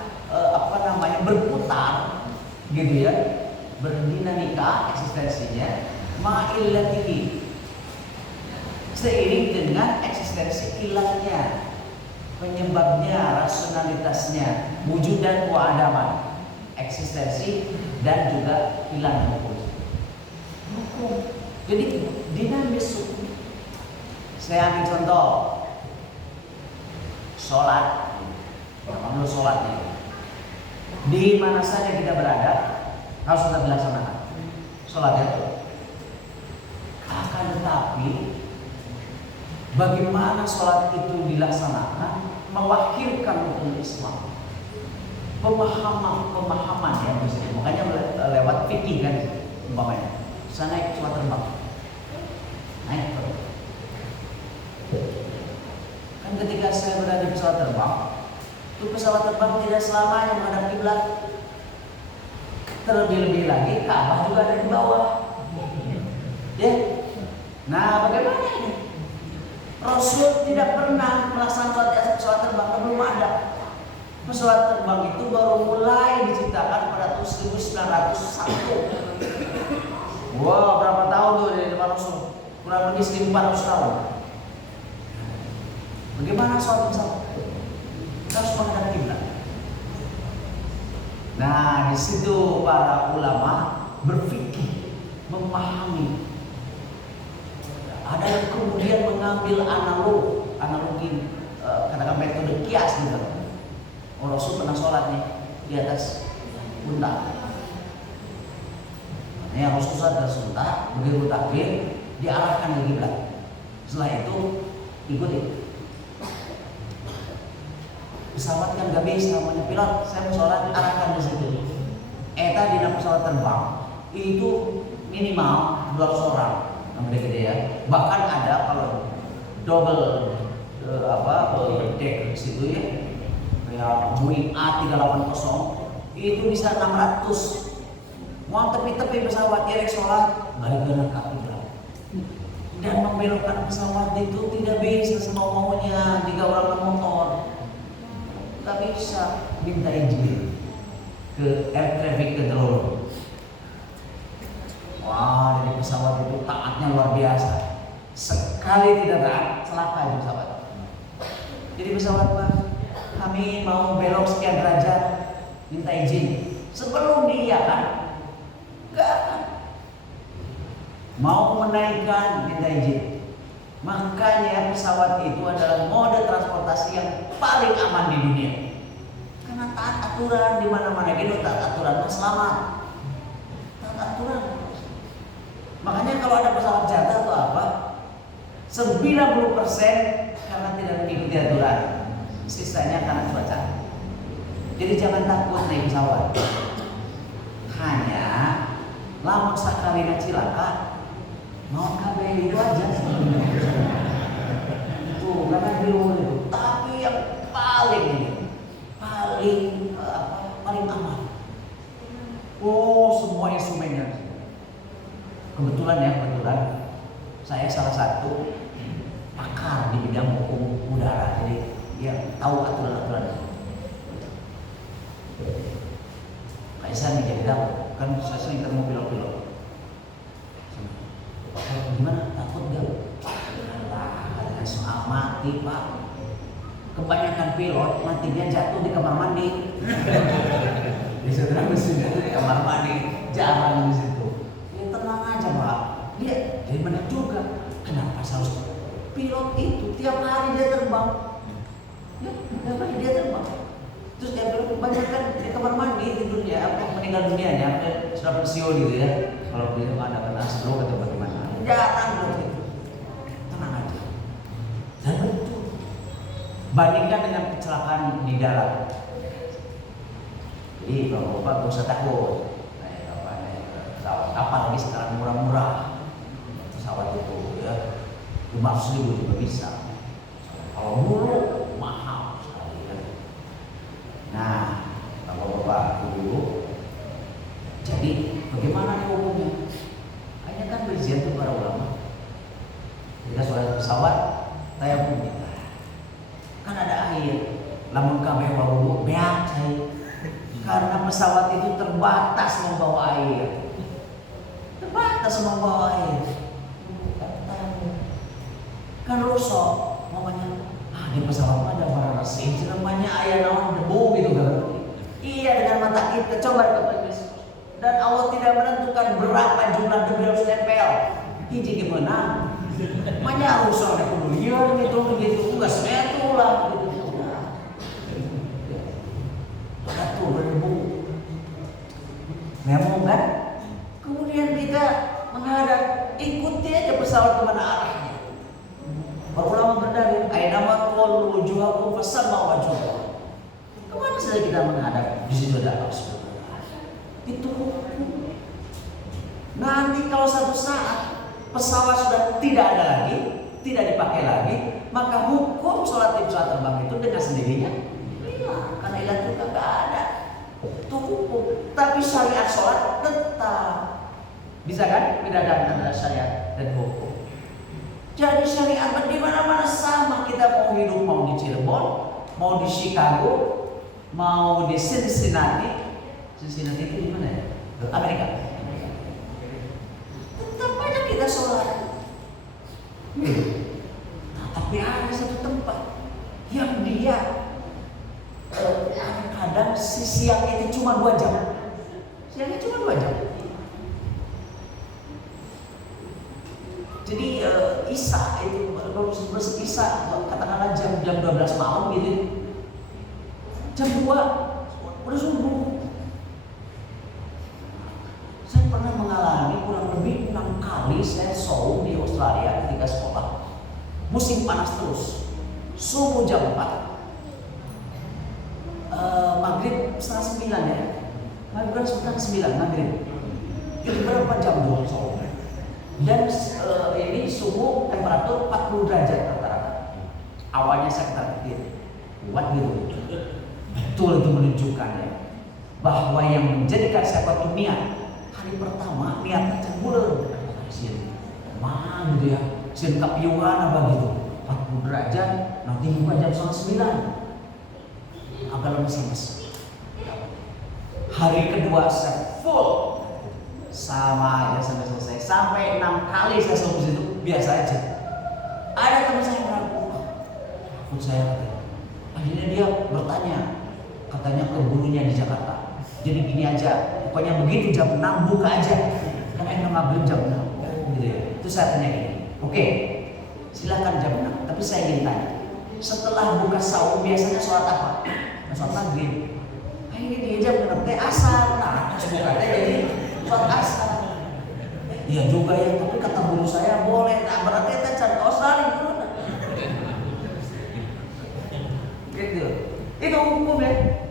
berputar gitu ya, berdinamika eksistensinya ma'illatihi, seiring dengan eksistensi ilatnya, penyebabnya, rasionalitasnya, wujud dan keadaban, eksistensi dan juga hilang hukum. Jadi dinamis hukum. Saya ambil contoh sholat, kalau sholat nih, di mana saja kita berada harus tetap dilaksanakan sholatnya. Akan tetapi bagaimana sholat itu dilaksanakan mewakilkan hukum Islam, pemahaman yang muslim. Makanya lewat fikih kan, umpamanya saya naik pesawat terbang, naik Kan ketika saya berada di pesawat terbang, itu pesawat terbang tidak selamanya menghadap kiblat. Terlebih-lebih lagi Ka'bah juga ada di bawah. Ya. Nah, bagaimana ini? Rasul tidak pernah melaksanakan sholat di atas pesawat terbang, belum ada. Pesawat terbang itu baru mulai diciptakan pada tahun 1901. Wow, berapa tahun tuh dari depan Rasul? Kurang lebih 1400 tahun. Bagaimana sholat pesawat? Kita harus menghadap kiblat. Nah, di situ para ulama berpikir, memahami. Ada yang kemudian mengambil analogi, katakan metode kias gitu. Oh, Rasul pernah sholat nih di atas unta. Makanya Rasul sholat di atas unta, begitu takbir, diarahkan ke kiblat. Setelah itu ikuti. Pesawat kan gak bisa, namanya pilot, saya mau sholat, arahkan di situ. Tadi di pesawat terbang itu minimal 200 orang. Gede-gede ya. Bahkan ada kalau double deck di situ ya, kayak Boeing A380 itu bisa 600. Mau tepi-tepi pesawat direct sholat, gara-gara kaki berat. Dan membelokkan pesawat itu tidak bisa semau-maunya, 3 orang motor. Gak bisa minta izin ke air traffic control. Wah, jadi pesawat itu taatnya luar biasa. Sekali tidak taat, celaka itu pesawat. Jadi pesawat, Pak, kami mau belok sekian derajat, minta izin. Sebelum dia kan, enggak kan. Mau menaikkan, minta izin. Makanya pesawat itu adalah mode transportasi yang paling aman di dunia. Karena taat aturan di mana-mana, gitu taat aturan mas selamat. Taat aturan. Makanya kalau ada pesawat jatuh atau apa, 90% karena tidak mengikuti aturan, sisanya karena cuaca. Jadi jangan takut naik pesawat. Hanya lamun sakalina cilaka, mau kabeh itu aja. Tuh, karena di luar itu. Tapi yang paling aman. Oh, semua instrumennya. Kebetulan saya salah satu pakar di bidang hukum udara, jadi dia tahu aturan-aturan. Kayak saya menjadi tahu, kan saya sering ketemu pilot-pilot. Gimana? Takut gak? Alah, soal mati, Pak. Kebanyakan pilot matinya jatuh di kamar mandi. Bisa mesinnya di kamar mandi, jarang di situ. Tenang aja, Pak. Dia jadi benar juga. Kenapa harus pilot itu tiap hari dia terbang? Ya, tiap hari dia terbang. Terus dia bilang kebanyakan di kamar mandi tidurnya, meninggal dunianya, sudah pensiun gitu ya. Kalau dia ada kena stroke atau bagaimana, jarang loh itu. Tenang aja. Dan betul. Bandingkan dengan kecelakaan di darat. Jadi kalau Bapak gak usah takut. Pesawat apalagi sekarang murah-murah pesawat itu ya 500.000 juga bisa. Kalau dulu mahal sekali ya. Nah, kalau Bapak dulu, jadi bagaimana nih hukumnya? Hanya kan berziarah para ulama. Jika sholat pesawat, tayamum kita. Kan ada air, lamun kabeh wudu beak cai. Karena pesawat itu terbatas membawa air. Terbatas membawa air. Kan rusak, mamanya, di pesawat ada barang resik, namanya ayah naon debu gitu kan. Iya, dengan mata kita coba ke. Dan Allah tidak menentukan berapa jumlah debu yang harus nempel. Hiji gimana? Makanya rusak deh kemudian gitu enggak semetu lah gitu. Satu debu. Memang kan? Kemudian kita menghadap, ikuti aja pesawat kemana arahnya. Para ulama berdalil, aina tuwallu wujuhakum fasamma wajhullah. Kemana saja kita menghadap, di situ ada Allah Subhanahu wa taala. Itu hukum. Nanti kalau satu saat pesawat sudah tidak ada lagi, tidak dipakai lagi, maka hukum sholat di pesawat terbang itu dengan sendirinya hilang, karena hilang juga gak ada. Itu hukum. Tapi syariat sholat tetap. Bisa kan? Bedakan antara syariat dan hukum. Jadi syariat di mana-mana sama. Kita mau hidup, mau di Cirebon, mau di Chicago, mau di Cincinnati. Cincinnati itu di mana ya? Amerika. Tetap aja kita sholat. Nah, tapi ada satu tempat yang dia kadang siangnya itu cuma 2 jam. Siangnya cuma 2 jam. Jadi Isya itu baru Isya katakanlah jam 12 malam gitu. Jam 2 udah subuh. Saya pernah mengalami kurang lebih 6 kali saya saum di Australia ketika sekolah. Musim panas terus. Subuh jam 4. Maghrib setengah 9 ya. Maghrib setengah 9 maghrib. Itu berapa jam doang saum? Dan ini suhu temperatur 40 derajat rata-rata. Awalnya saya terkejut, kuat gitu. Betul itu menunjukkan ya, bahwa yang menjadikan saya waktu niat hari pertama niat aja bulan. Mana gitu ya, sin kapiuan apa gitu. 40 derajat, nanti buka jam setengah 9. Agak lemes-lemes. Hari kedua saya full. Sama aja sampai selesai. Sampai 6 kali saya saum situ biasa aja. Ada teman saya yang ragu, takut saya katanya. Akhirnya dia bertanya, katanya ke gurunya di Jakarta. Jadi gini aja, pokoknya begitu jam 6 buka aja. Karena enak ngambil jam 6 gitu ya. Itu saya tanya gini, oke, silakan jam 6. Tapi saya ingin tanya, setelah buka saum biasanya sholat apa? Sholat maghrib. Akhirnya dia jam 6 asar. Nah, buka jadi sholat asar. Iya juga ya, tapi kata guru saya boleh. Nah, berarti kita cari Australia dulu. Gitu. Itu hukum ya.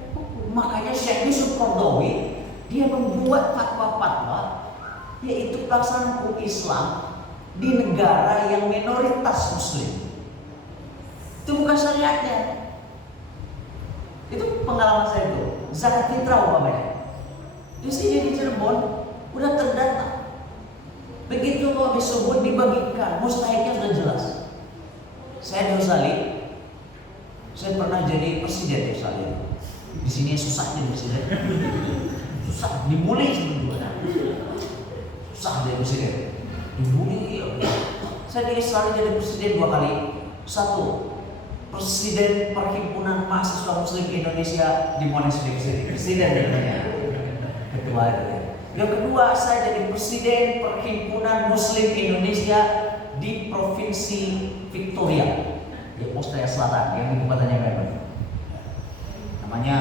Makanya Syekh Yusuf Qaradawi dia membuat fatwa-fatwa, yaitu pelaksanaan hukum Islam di negara yang minoritas Muslim. Itu bukan syariatnya. Itu pengalaman saya itu. Zakat fitrah umpamanya. Di sini di Cirebon udah terdata. Begitu habis subuh dibagikan, mustahiknya sudah jelas. Saya di Australia, saya pernah jadi presiden di Australia. Di sini susah jadi presiden, susah dibully sebenarnya. Susah jadi presiden, dibully. Saya di Australia jadi presiden 2 kali. 1, presiden Perhimpunan Mahasiswa Muslim Indonesia di Monash City. Presiden namanya, ketua itu. Yang kedua, saya jadi presiden Perhimpunan Muslim Indonesia di Provinsi Victoria di Australia Selatan, yang ibu kotanya Melbourne. Namanya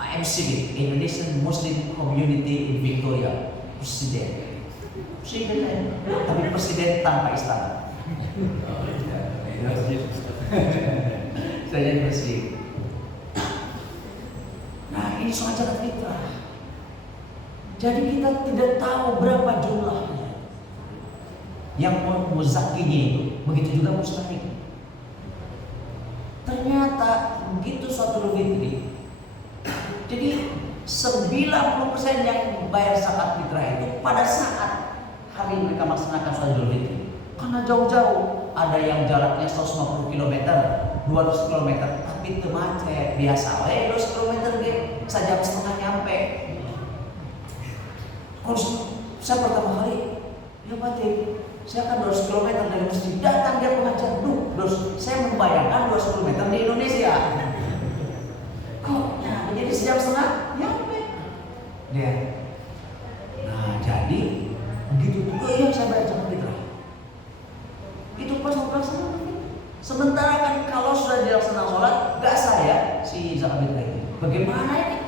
IMCB, Indonesian Muslim Community in Victoria. Presiden, tapi presiden tanpa istana. Saya jadi presiden. Nah, ini soal zakat fitrah. Jadi kita tidak tahu berapa jumlahnya. Yang muzakinya itu, begitu juga mustahik. Ternyata begitu suatu Idul Fitri. Jadi 90% yang bayar zakat fitrah itu pada saat hari mereka melaksanakan sholat Idul Fitri. Karena jauh-jauh, ada yang jaraknya 150 km, 200 km, tapi itu macet biasa. 200 km gitu, sejam setengah nyampe. Kalau saya pertama kali, ya mati. Saya akan 200 km dari masjid, datang dia pengajar, saya membayangkan 200 km di Indonesia. Kok ya, menjadi sejam setengah? Nyampe. Dia. Nah, jadi begitu juga yang saya bayar zakat fitrah. Itu pas pelaksanaan. Sementara kan kalau sudah dilaksanakan sholat, gak saya si zakat fitrah itu. Bagaimana ini?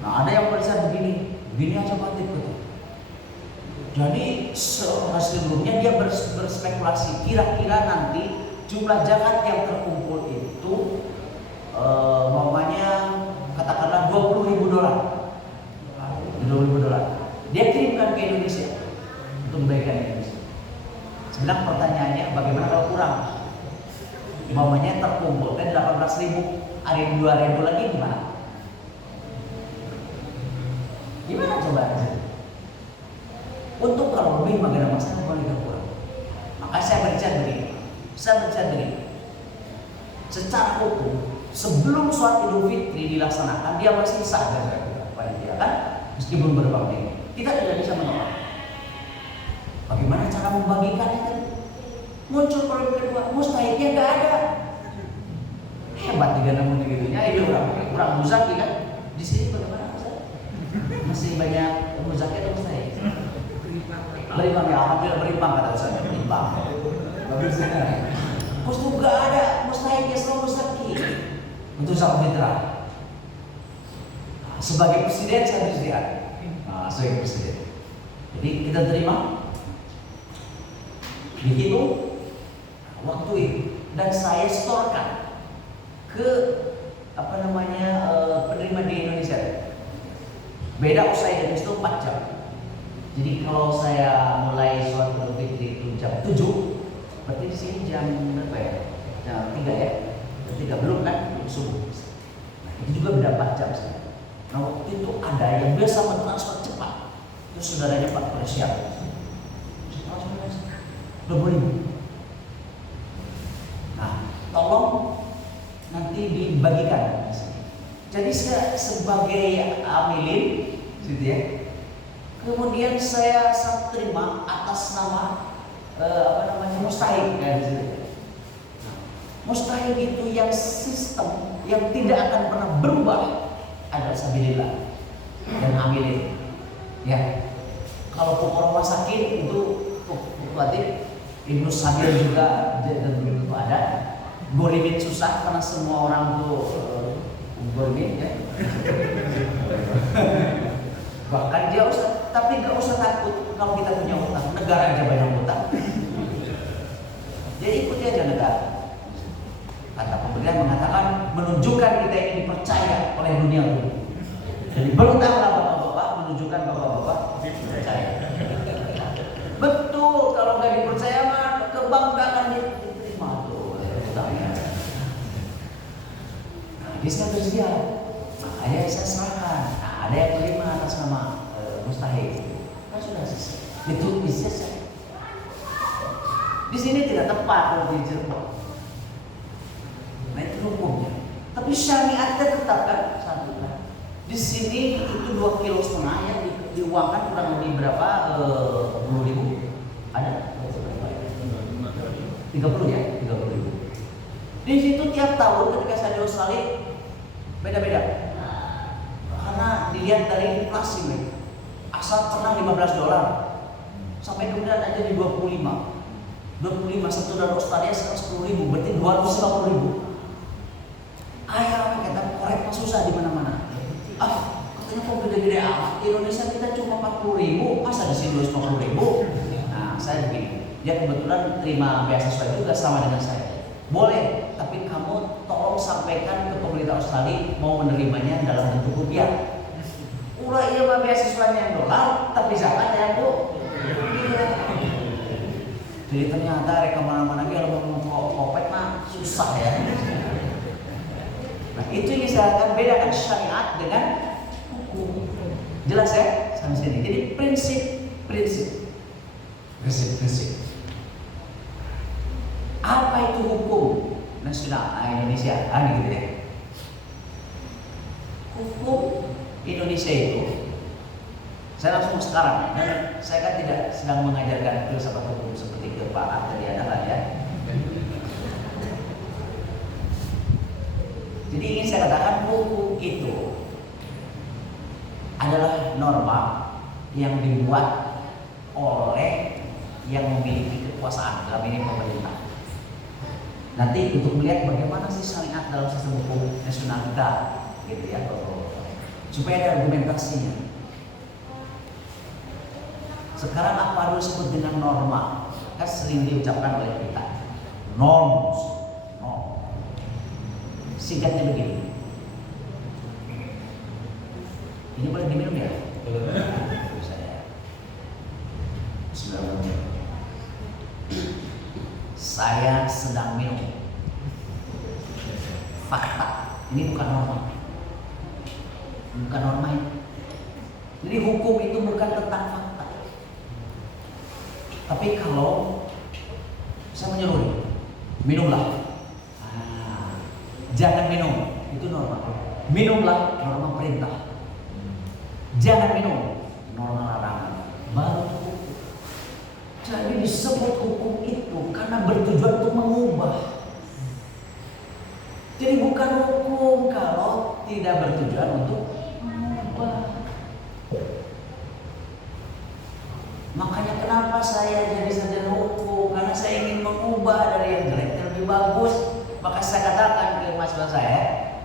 Nah, ada yang berkata begini aja batik betul. Jadi sebelumnya dia berspekulasi kira-kira nanti jumlah zakat yang terkumpul itu mamanya katakanlah $20.000. $20.000. Dia kirimkan ke Indonesia untuk membagikan Indonesia. Sebenarnya pertanyaannya bagaimana kalau kurang? 100.000, ada yang 2.000 lagi gimana? Gimana coba? Untuk kalau lebih mah gak ada masalah, boleh gak kurang. Makanya saya berbicara begini. Secara hukum, sebelum sholat Idul Fitri dilaksanakan, dia masih sah pada dia kan, meskipun berbang diri. Kita tidak bisa menolak. Bagaimana cara membagikannya kan? Muncul problem kedua, mustahilnya gak ada. Hebat juga namun begitunya, ini orang muzaki kan? Di sini bagaimana Ustaz? Masih banyak muzaki atau mustahil? Berimbang ya, alhamdulillah berimbang kata Ustaz, berimbang. Terus tuh gak ada mustahilnya selalu mustaki. Untuk sama fitrah. Sebagai presiden saya bersedia. Sebagai presiden. Jadi kita terima, dihitung waktu itu dan saya setorkan ke penerima di Indonesia. Beda usaha Indonesia itu 4 jam. Jadi kalau saya mulai sholat Idul Fitri itu jam 7, berarti di sini jam berapa ya? Jam 3 ya? Jam 3 belum kan? Subuh. Nah, itu juga beda 4 jam sih. Nah waktu itu ada yang biasa bertransfer cepat. Itu saudaranya Pak Presiden. $20.000. Nah, tolong nanti dibagikan. Jadi saya sebagai amilin, gitu ya. Kemudian saya terima atas nama mustahil kan gitu. Mustahil itu yang sistem yang tidak akan pernah berubah adalah sabilillah dan amilin. Ya. Kalau rumah sakit itu berarti Ibnu Sabil juga itu ada. Gorimit susah karena semua orang tuh gorimit ya. Bahkan dia tapi nggak usah takut kalau kita punya utang. Negara aja banyak utang. Jadi ikuti aja negara. Kata pemberian mengatakan menunjukkan kita ini dipercaya oleh dunia ini. Jadi berutanglah bapak-bapak, menunjukkan bapak-bapak dipercaya. Betul, kalau nggak dipercaya mah ke bank nggak akan diterima tuh utangnya. Nah, dia saya bersedia, makanya saya serahkan. Nah, ada yang terima atas nama mustahil. Kan sudah selesai. Itu bisa saya. Di sini tidak tepat kalau di Cirebon. Nah itu hukumnya. Tapi syariatnya tetap kan satu kan. Di sini itu 2,5 kilo yang diuangkan kurang lebih berapa? 10.000. Ada? 30 ya? 30.000. Di situ tiap tahun ketika saya di Australia beda-beda. Karena dilihat dari inflasi, asal pernah $15 sampai kemudian aja di 25 $1 Australia sekarang 10.000, berarti 250.000. Ayam kata korek mah susah di mana-mana. Katanya kok gede-gede amat. Di Indonesia kita cuma 40.000, masa di sini 250.000? Nah, saya begini. Dia kebetulan terima beasiswa juga sama dengan saya. Boleh, tapi kamu tolong sampaikan ke pemerintah Australia mau menerimanya dalam bentuk rupiah. Ulah iya mah beasiswanya dolar, tapi zakatnya Bu. Jadi ternyata reka mana-mana kalau mau kopet mah susah ya. Nah itu yang saya akan bedakan syariat dengan hukum. Jelas ya sampai sini. Jadi prinsip. Apa itu hukum nasional Indonesia? Gitu ya. Hukum Indonesia itu, saya langsung sekarang, dan saya kan tidak sedang mengajarkan filsafat hukum seperti ke Pak tadi ada lah ya. Jadi ingin saya katakan hukum itu adalah norma yang dibuat oleh yang memiliki kekuasaan, dalam ini pemerintah. Nanti untuk melihat bagaimana sih syariat dalam sistem hukum nasional kita, gitu ya, supaya ada argumentasinya. Sekarang apa dulu disebut dengan norma? Kan sering diucapkan oleh kita. Norm. Singkatnya begini. Ini boleh diminum ya? Saya sedang minum. fakta. Ini bukan norma. Bukan norma ini. Jadi hukum itu bukan tentang fakta. Tapi kalau saya menyuruh, minumlah. Jangan minum, itu norma. Minumlah, norma perintah. Jangan minum, norma larangan. Baru hukum. Jadi disebut hukum itu karena bertujuan untuk mengubah. Jadi bukan hukum kalau tidak bertujuan untuk mengubah. Makanya kenapa saya jadi sarjana hukum? Karena saya ingin mengubah dari yang jelek yang lebih bagus. Maka saya katakan ke mahasiswa saya,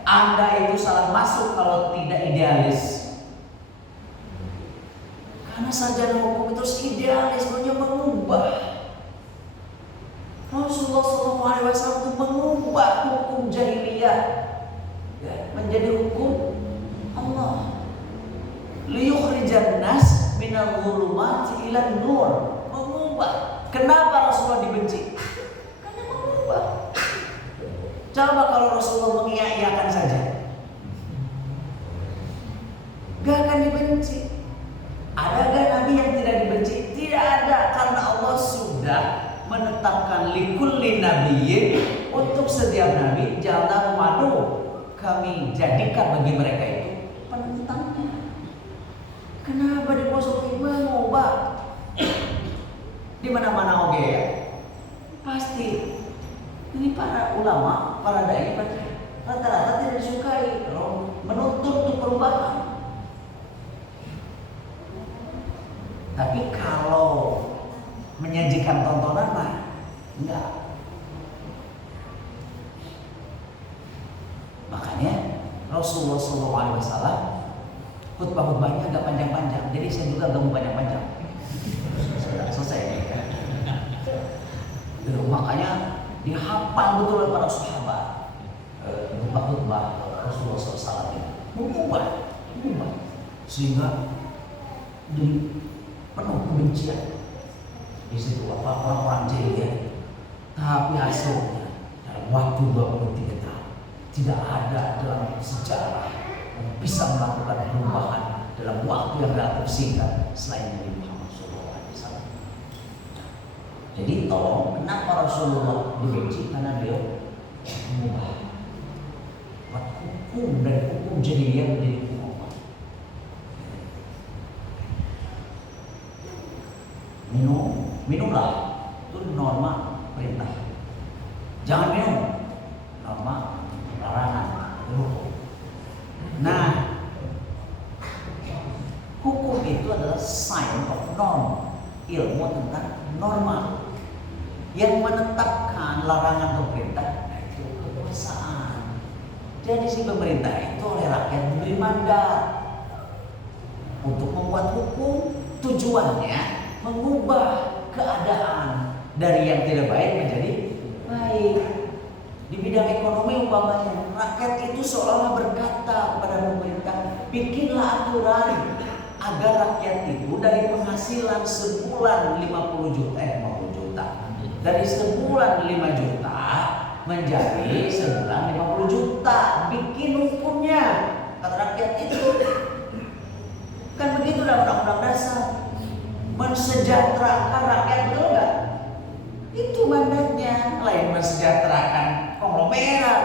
Anda itu salah masuk kalau tidak idealis. Karena sarjana hukum itu harus idealis, maunya mengubah. Rasulullah SAW itu mengubah hukum jahiliyah menjadi hukum Allah. Liyukhrijan nas minal dhulumati ilan nur. Mengubah. Kenapa Rasulullah dibenci? Karena mengubah. Coba kalau Rasulullah mengiyakan saja, gak akan dibenci. Ada gak Nabi yang tidak dibenci? Tidak ada, karena Allah sudah menetapkan likulli nabiyyin, untuk setiap nabi ja'alnahu madu, kami jadikan bagi mereka itu penentangnya. Kenapa dimasuki mengubah? Di mana-mana oke ya. Pasti ini para ulama, para dai rata-rata tidak disukai, menuntut untuk perubahan. Tapi kalau menyajikan tontonan mah enggak. Makanya Rasulullah SAW khutbah-khutbahnya agak panjang-panjang. Jadi saya juga gak mau panjang-panjang. Sudah selesai ya. Makanya dihafal betul oleh para sahabat. Khutbah-khutbah Rasulullah SAW ini mengubah, sehingga jadi penuh kebencian. Di situ orang-orang jahiliyah. Tapi hasilnya dalam waktu 23 tahun tidak ada dalam sejarah yang bisa melakukan perubahan dalam waktu yang relatif singkat selain Nabi Muhammad SAW. Jadi tolong, kenapa Rasulullah dibenci? Karena beliau mengubah hukum dari hukum jahiliyah menjadi hukum Allah. Minumlah, itu norma perintah. Jangan minum, norma larangan. Nah, hukum itu adalah science of norm, ilmu tentang norma. Yang menetapkan larangan atau perintah itu kekuasaan. Jadi si pemerintah itu oleh rakyat diberi mandat untuk membuat hukum, tujuannya mengubah keadaan dari yang tidak baik menjadi baik. Di bidang ekonomi umpamanya, rakyat itu seolah-olah berkata kepada pemerintah, bikinlah aturan agar rakyat itu dari penghasilan sebulan 50 juta, dari sebulan 5 juta menjadi sebulan 50 juta. Bikin hukumnya, kata rakyat itu. Kan begitu dalam undang-undang dasar. Mensejahterakan rakyat, betul nggak? Itu mandatnya. Lain mensejahterakan konglomerat.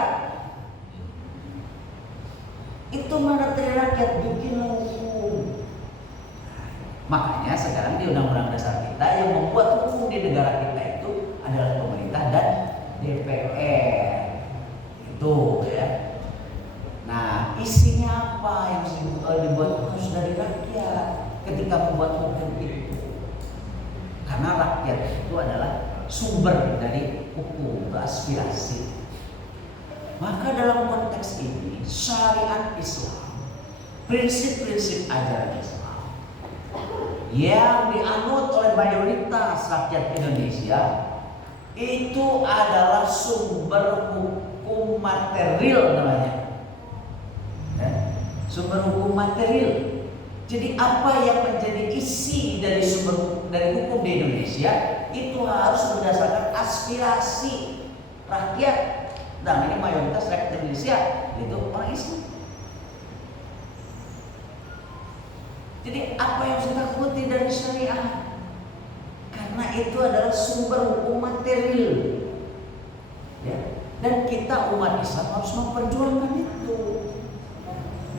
Itu mandat dari rakyat, bikin hukum. Makanya sekarang di undang-undang dasar kita yang membuat hukum di negara kita itu adalah pemerintah dan DPR. Itu ya. Nah, isinya apa yang dibuat harus dari rakyat ketika membuat hukum itu. Karena rakyat itu adalah sumber dari hukum, aspirasi. Maka dalam konteks ini syariat Islam, prinsip-prinsip ajaran Islam yang dianut oleh mayoritas rakyat Indonesia itu adalah sumber hukum material namanya. Sumber hukum material. Jadi apa yang menjadi isi dari hukum di Indonesia itu harus berdasarkan aspirasi rakyat. Dan ini mayoritas rakyat Indonesia itu orang Islam. Jadi apa yang kita takuti dari syariah? Karena itu adalah sumber hukum material. Ya. Dan kita umat Islam harus memperjuangkan itu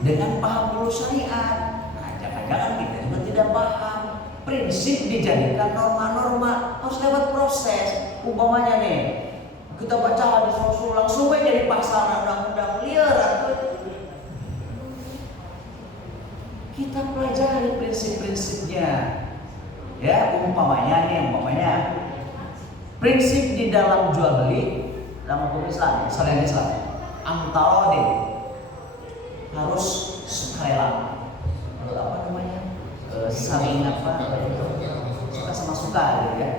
dengan paham dulu syariat. Nah, jangan-jangan kita juga tidak paham. Prinsip dijadikan norma-norma harus lewat proses. Umpamanya nih, kita baca hadis Rasul langsung jadi pasal undang-undang liar atau kita pelajari prinsip-prinsipnya. Ya, umpamanya prinsip di dalam jual beli dalam hukum Islam, selain Islam, antara harus sukarela. Apa namanya? Saling suka sama suka gitu ya.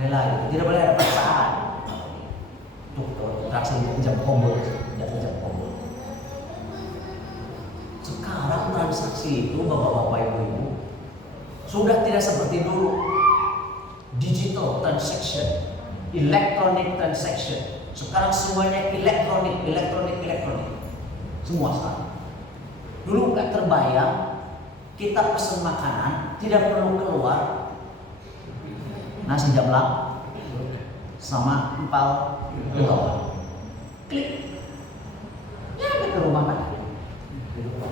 Rela gitu. Tidak boleh ada paksaan. Tuh, transaksi pinjam kombol, tidak pinjam kombol. Sekarang transaksi itu bapak-bapak ibu-ibu sudah tidak seperti dulu. Digital transaction, electronic transaction. Sekarang semuanya elektronik. Semua sekarang. Dulu nggak terbayang kita pesen makanan tidak perlu keluar nasi jamblang sama empal telur. Klik, nyampe ke rumah kan?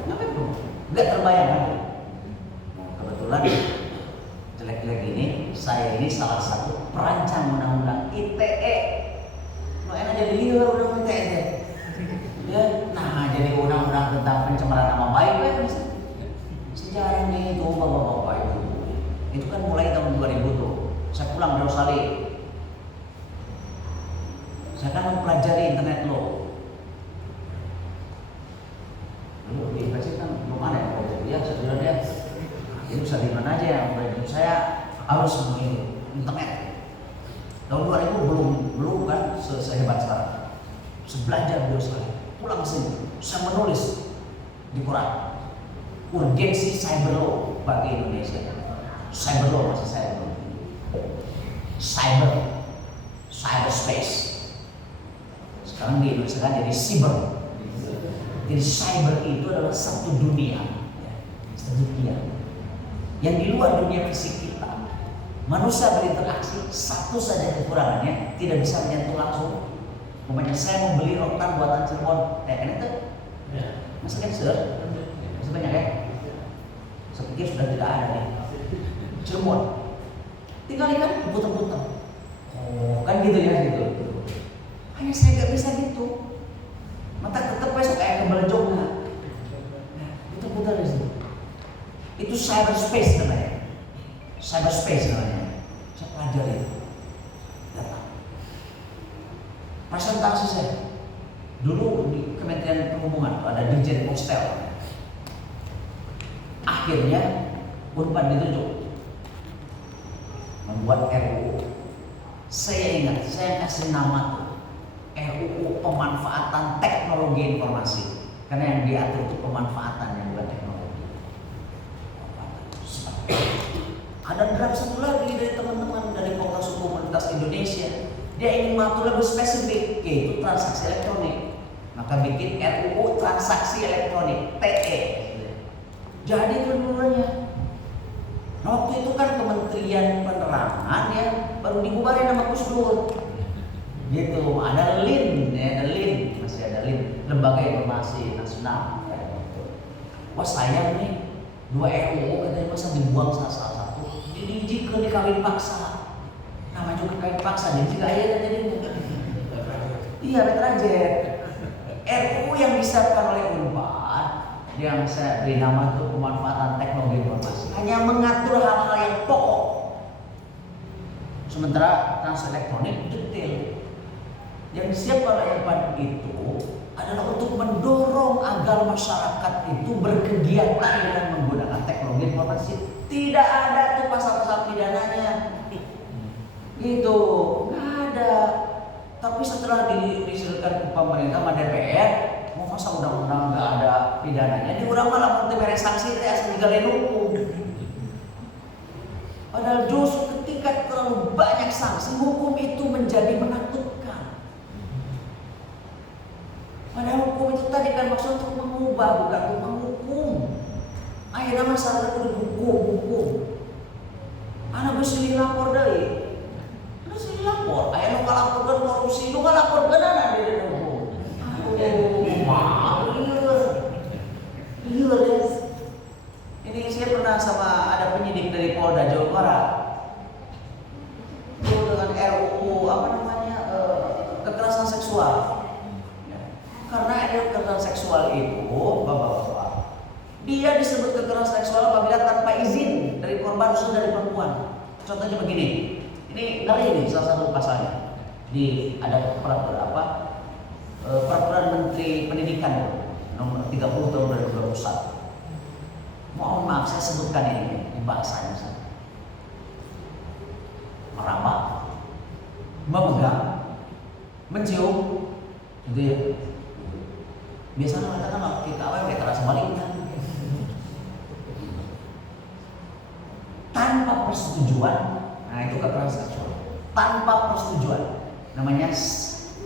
Nyampe ke rumah. Nggak terbayang kan? Kebetulan jelek-jelek ini, saya ini salah satu perancang undang-undang ITE. Mau enak jadi liar undang-undang ITE. Ya, nah jadi undang-undang tentang pencemaran nama baik ya bisa. Sejarah nih itu bapak-bapak itu kan mulai tahun 2000 tuh. Saya pulang dari Australia. Saya kan mempelajari internet law. Dulu di Inggris kan belum ada yang belajar. Ya sebenarnya ya, itu bisa di mana aja yang belajar. Saya harus mengenai internet. Tahun 2000 belum kan sehebat sekarang. Saya belajar di Australia. Pulang ke sini, saya menulis di Quran. Urgensi cyber law bagi Indonesia. Cyber law masih cyberspace. Sekarang di Indonesia kan jadi cyber. Jadi cyber itu adalah satu dunia, yang di luar dunia fisik kita. Manusia berinteraksi, satu saja kekurangannya, tidak bisa menyentuh langsung. Umpamanya saya membeli rotan buatan Cirebon, kan itu? Masa kan masih banyak ya? Saya pikir sudah tidak ada nih. Cirebon, tinggal kan putar-putar. Oh, kan gitu ya gitu. Hanya saya nggak bisa gitu. Mata tetap besok kayak kembali Jogja. Nah, putar-putar di situ. Itu cyberspace namanya. Saya pelajari itu. Datang. Presentasi saya. Dulu di Kementerian Perhubungan ada Dirjen Postel. Akhirnya Unpad ditunjuk membuat RUU. Saya ingat, saya kasih nama tuh RUU pemanfaatan teknologi informasi. Karena yang diatur itu pemanfaatan yang bukan teknologi. Ada draft satu lagi dari teman-teman dari Fakultas Hukum Universitas Indonesia. Dia ingin mengatur lebih spesifik, yaitu transaksi elektronik. Maka bikin RUU transaksi elektronik (TE). Jadi keduanya. Nah, waktu itu kan Kementerian Penerangan ya baru dibubarin sama Gus Dur. Gitu, ada LIN, masih ada LIN, Lembaga Informasi Nasional. Wah sayang nih, 2 RUU katanya masa dibuang salah satu. Dididik ke dikawin paksa. Nama juga kawin paksa, jadi juga ayah jadi iya betrajet. RUU yang disiapkan oleh Unpad yang saya beri nama itu pemanfaatan teknologi informasi hanya mengatur hal-hal yang pokok. Sementara transaksi elektronik detail. Yang disiapkan oleh Unpad itu adalah untuk mendorong agar masyarakat itu berkegiatan dengan menggunakan teknologi informasi. Tidak ada tuh pasal-pasal pidananya. Gitu, nggak ada. Tapi setelah diserahkan ke pemerintah sama DPR, mau masa undang-undang nggak ada pidananya, diurang malah mau beres sanksi asal digalain hukum. Padahal justru ketika terlalu banyak sanksi, hukum itu menjadi menakutkan. tadi kan maksud untuk mengubah, bukan untuk menghukum. Akhirnya masyarakat udah hukum. Anak bersih lapor deh. Bersih lapor. Ayo lu laporkan korupsi, lu laporkan anak dia hukum. Iya deh. Ini saya pernah sama ada penyidik dari Polda Jawa Barat. Itu dengan RUU kekerasan seksual. Karena ada kekerasan seksual itu, bapak-bapak, dia disebut kekerasan seksual apabila tanpa izin dari korban khusus dari perempuan. Contohnya begini, ini ngeri nih salah satu pasalnya. Ada peraturan Menteri Pendidikan nomor 30 tahun 2021. Mohon maaf saya sebutkan ini bahasanya saja. Meraba, memegang, mencium, gitu ya. Biasanya katakan kita kayak terasa baliknya. Tanpa persetujuan, nah itu kekerasan seksual. Tanpa persetujuan, namanya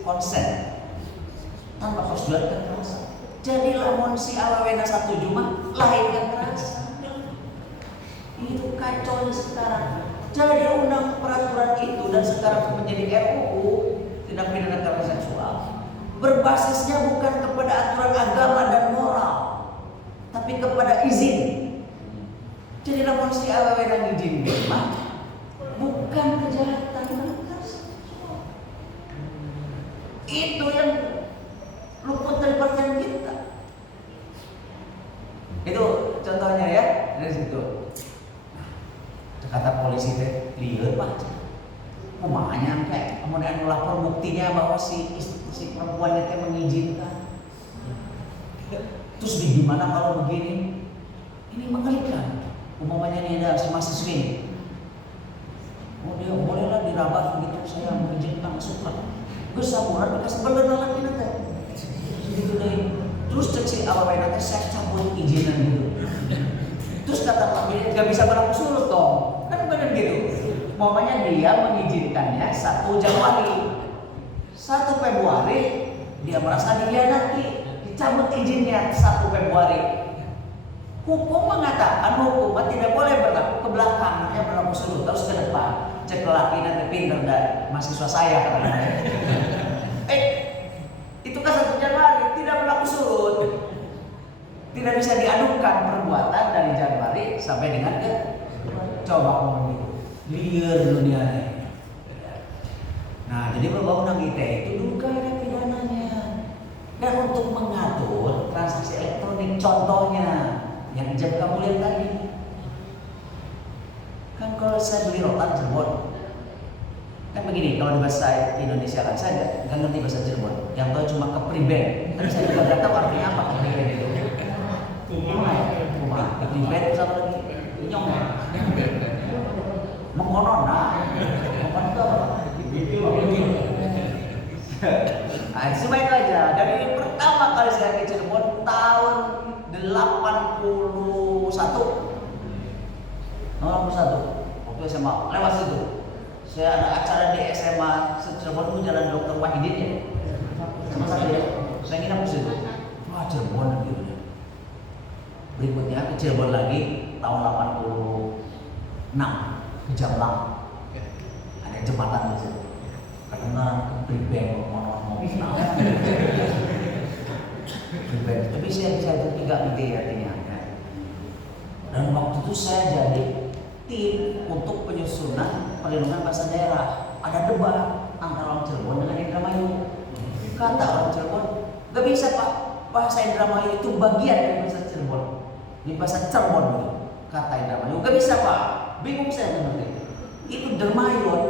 konsen. Tanpa persetujuan kekerasan. Jadi lamun si awewena satu jumlah lahir kekerasan. Itu kacau sekarang. Jadi undang peraturan itu dan sekarang menjadi RUU tindak pidana kekerasan seksual berbasisnya bukan kepada aturan agama dan moral, tapi kepada izin. Jadi lamun si awewena izin memang bukan kejahatan kekerasan seksual. Itu yang luput dari perhatian kita. Itu contohnya ya dari situ. Kata polisi teh, lihat pak, kumanya kayak kemudian melapor buktinya bahwa si perempuannya teh mengizinkan. Terus di gimana kalau begini? Ini mengerikan. Umpamanya ini ada si mahasiswi. Oh dia bolehlah dirabah begitu, saya mengizinkan suka. Gue saburan bekas belenalan ini teh. Gitu deh. Terus cek si awalnya teh saya cabut izinan gitu. Terus kata Pak Billy nggak bisa berlaku surut dong, kan benar gitu. Momennya dia mengizinkannya 1 Januari, 1 Februari dia merasa dikhianati, dicabut izinnya 1 Februari. Hukum mengatakan hukum tidak boleh berlaku ke belakang, hanya berlaku surut terus ke depan. Cek laki nanti pinter dan mahasiswa saya katanya. Itu kan 1 Januari tidak berlaku surut. Tidak bisa diadukan perbuatan dari Januari sampai dengan ke coba ngomong itu liar dunia ini. Nah jadi undang ITE itu dulu kan ada pidananya. Dan untuk mengatur transaksi elektronik contohnya yang jam kamu lihat tadi. Kan kalau saya beli rotan Cirebon, kan begini kalau di bahasa Indonesia kan saya nggak ngerti bahasa Cirebon. Yang tahu cuma kepriben. Tapi saya juga nggak tahu artinya apa kepriben itu. Kumah, kepriben itu satu lagi nyong ya. Mengonon, mengonon itu apa? Nah, cuma itu aja. Dari pertama kali saya ke Cirebon tahun 81. Waktu SMA lewat situ. Saya ada acara di SMA Cirebon itu Jalan Dr. Wahidin ya. Sama saya ya. Saya nginap di situ. Wah Cirebon gitu. Berikutnya ke Cirebon lagi tahun 86 ke Jamlang. Ada jembatan di situ. Kedengaran kepriben ngomong tapi saya itu tidak ngerti artinya. Dan waktu itu saya jadi tim untuk penyusunan perlindungan bahasa daerah. Ada debat antara orang Cirebon dengan Indramayu. Kata orang Cirebon, gak bisa pak, bahasa Indramayu itu bagian dari bahasa Cirebon. Di bahasa Cirebon itu kata Indramayu, gak bisa pak. Bingung saya ngerti. Itu Dermayon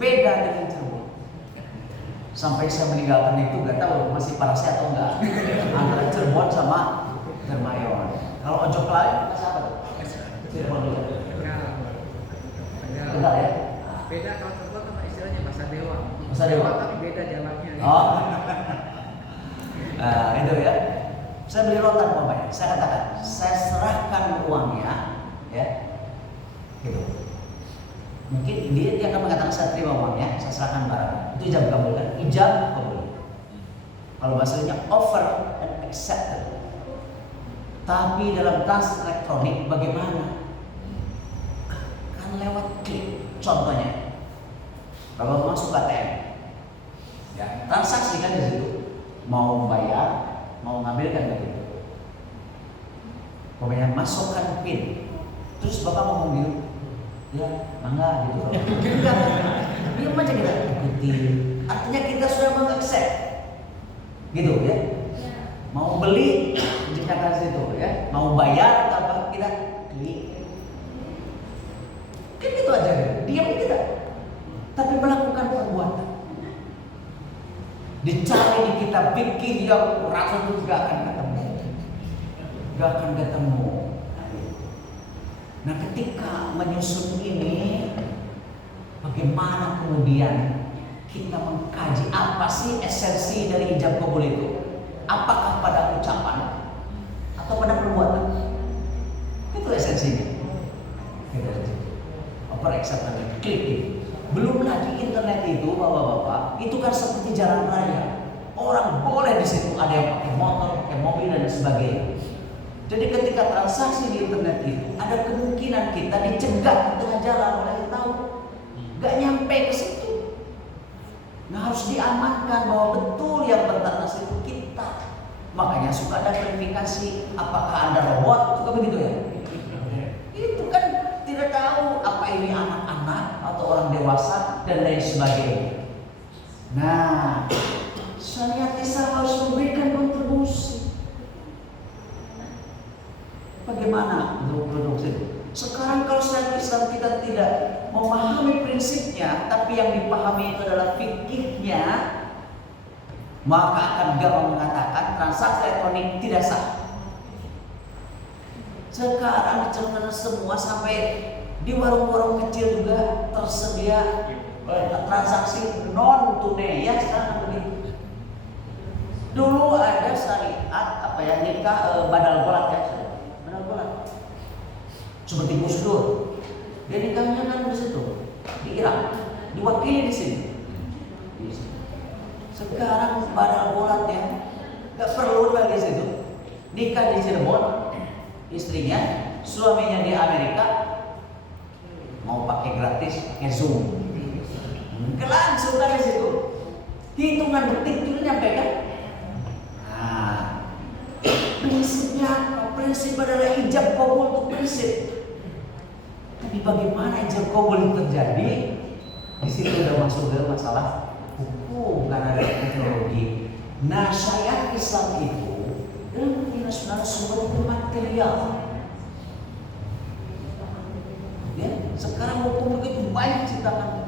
beda dengan Cirebon. Sampai saya meninggalkan itu gak tahu masih parasi atau enggak antara Cirebon sama Dermayon. Kalau ojok lain bahasa apa tuh? Cirebon juga. Bentar ya. Beda kalau Cirebon sama istilahnya bahasa Dewa. Bahasa Dewa. Tapi beda jalannya. Oh. Nah itu ya. Saya beli rotan bapaknya. Saya katakan, saya serahkan uangnya, ya. Gitu. Mungkin dia akan mengatakan saya terima uangnya, saya serahkan barang. Itu ijab kabul kan? Ijab kabul. Kalau bahasanya over and accepted. Tapi dalam transaksi elektronik bagaimana? Kan lewat klik. Contohnya, kalau masuk ATM, ya, transaksi kan di situ. Mau bayar, mau ngambil kan begitu. Kemudian masukkan PIN. Terus Bapak ngomong gitu, ya, mangga gitu. Diam aja kita ikuti. Artinya kita sudah mengaccept. Gitu ya. Mau beli jenakan situ ya, mau bayar apa kita klik. Kan gitu aja, diam kita. Tapi melakukan perbuatan. Dicari di kitab fikih yang rasa itu gak akan ketemu. Gak akan ketemu. Nah, ketika menyusun ini, bagaimana kemudian kita mengkaji apa sih esensi dari ijab kabul itu? Apakah pada ucapan atau pada perbuatan? Itu esensinya. Over acceptance, klik. Belum lagi internet itu, bapak-bapak, itu kan seperti jalan raya. Orang boleh di situ, ada yang pakai motor, pakai mobil dan sebagainya. Jadi ketika transaksi di internet itu, ada kemungkinan kita dicegat di tengah jalan oleh yang tahu, nggak nyampe ke situ. Nah, harus diamankan bahwa betul yang bertransaksi itu kita. Makanya suka ada verifikasi, apakah Anda robot, suka begitu ya? Itu kan tidak tahu apa ini anak-anak atau orang dewasa dan lain sebagainya. Nah, syariat Islam harus memberikan kontribusi. Bagaimana produksi? Sekarang kalau syariat Islam kita tidak memahami prinsipnya, tapi yang dipahami itu adalah fikihnya, maka akan gampang mengatakan transaksi elektronik tidak sah. Sekarang jangan semua sampai di warung-warung kecil juga tersedia transaksi non tunai ya sekarang begitu. Dulu ada syariat nikah badal bolat ya, badal bolat. Seperti Gus Dur, dia nikahnya kan di situ, di Irak, diwakili di sini. Sekarang badal bolat ya, nggak perlu lagi situ. Nikah di Cirebon, istrinya, suaminya di Amerika, mau pakai gratis, pakai Zoom. Langsung kan di situ. Hitungan detik itu nyampe kan? Nah, prinsipnya prinsip adalah ijab kabul itu prinsip. Tapi bagaimana ijab kabul terjadi? Di situ udah masuk ke masalah hukum karena ada teknologi. Nah, syariat Islam itu dalam nasional sumber material. Ya, sekarang hukum begitu banyak ciptakan.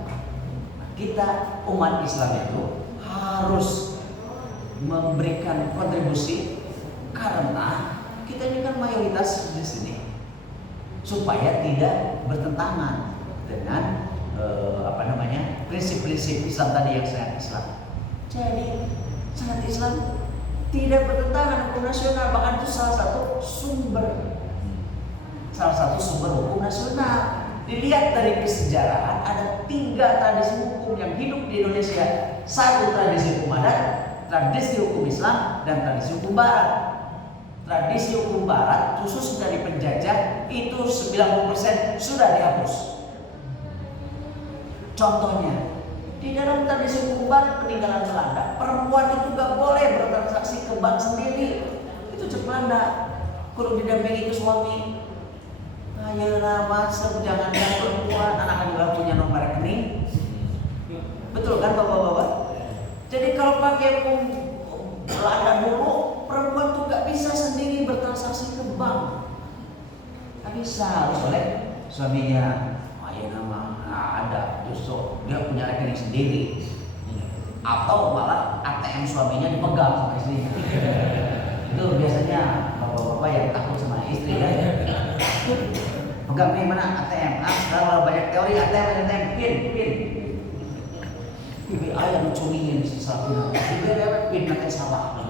Kita umat Islam itu harus memberikan kontribusi karena kita ini kan mayoritas di sini supaya tidak bertentangan dengan prinsip-prinsip Islam tadi yang sangat Islam. Jadi sangat Islam tidak bertentangan hukum nasional, bahkan itu salah satu sumber hukum nasional. Dilihat dari kesejarahan, ada 3 tradisi hukum yang hidup di Indonesia. 1 tradisi hukum adat, tradisi hukum Islam, dan tradisi hukum Barat. Tradisi hukum Barat khusus dari penjajah itu 90% sudah dihapus. Contohnya, di dalam tradisi hukum Barat peninggalan Belanda, perempuan itu gak boleh bertransaksi ke bank sendiri. Itu cek Belanda, kudu didampingi ke suami. Ayo nama jangan perempuan, anak juga punya nomor rekening. Betul kan bapak-bapak? Jadi kalau pakai hukum Belanda dulu, perempuan tuh gak bisa sendiri bertransaksi ke bank. Gak bisa, harus oleh suaminya. Ayo nama ada, justru dia punya rekening sendiri. Atau malah ATM suaminya dipegang sama istrinya. Itu biasanya bapak-bapak yang takut sama istri ya. Pegang nih mana ATM, sekarang banyak teori ATM, PIN. PBI yang dicuriin si Sabina, PIN nanti salah.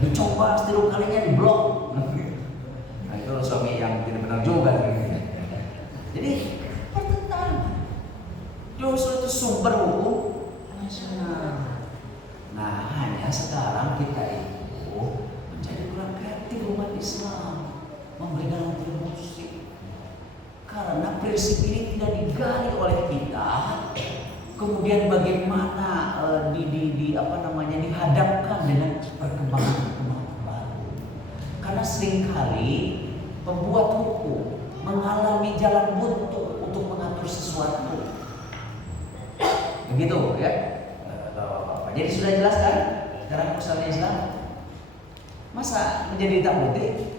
Dicoba setelah kalinya diblok. Nah itu suami yang tidak benar juga. Jadi pertentangan. Justru itu sumber hukum nasional. Nah hanya sekarang kita itu menjadi umat Islam memberikan kontribusi. Karena prinsip ini tidak digali oleh kita, kemudian bagaimana dihadapkan dengan perkembangan baru. Karena seringkali pembuat hukum mengalami jalan buntu untuk mengatur sesuatu. Begitu ya. Jadi sudah jelas kan? Sekarang urusan Islam. Masa menjadi takuti?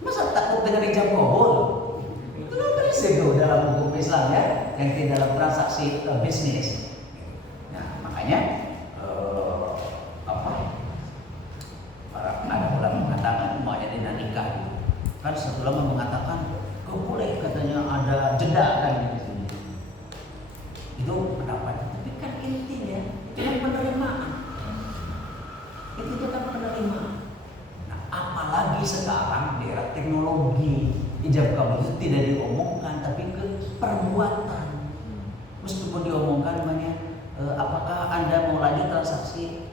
Masa takut dengan ijab kabul? Itu kan prinsip tuh dalam hukum Islam ya, yang tidak dalam transaksi bisnis. Nah, makanya ada ulama mengatakan mau jadi nikah. Kan satu ulama mengatakan boleh katanya ada jeda kan di sini. Itu pendapat. Tapi kan intinya itu penerimaan. Itu kan penerimaan. Nah, apalagi sekarang di era teknologi, ijab kabul itu tidak diomongkan tapi ke perbuatan. Meskipun diomongkan namanya apakah Anda mau lanjut transaksi?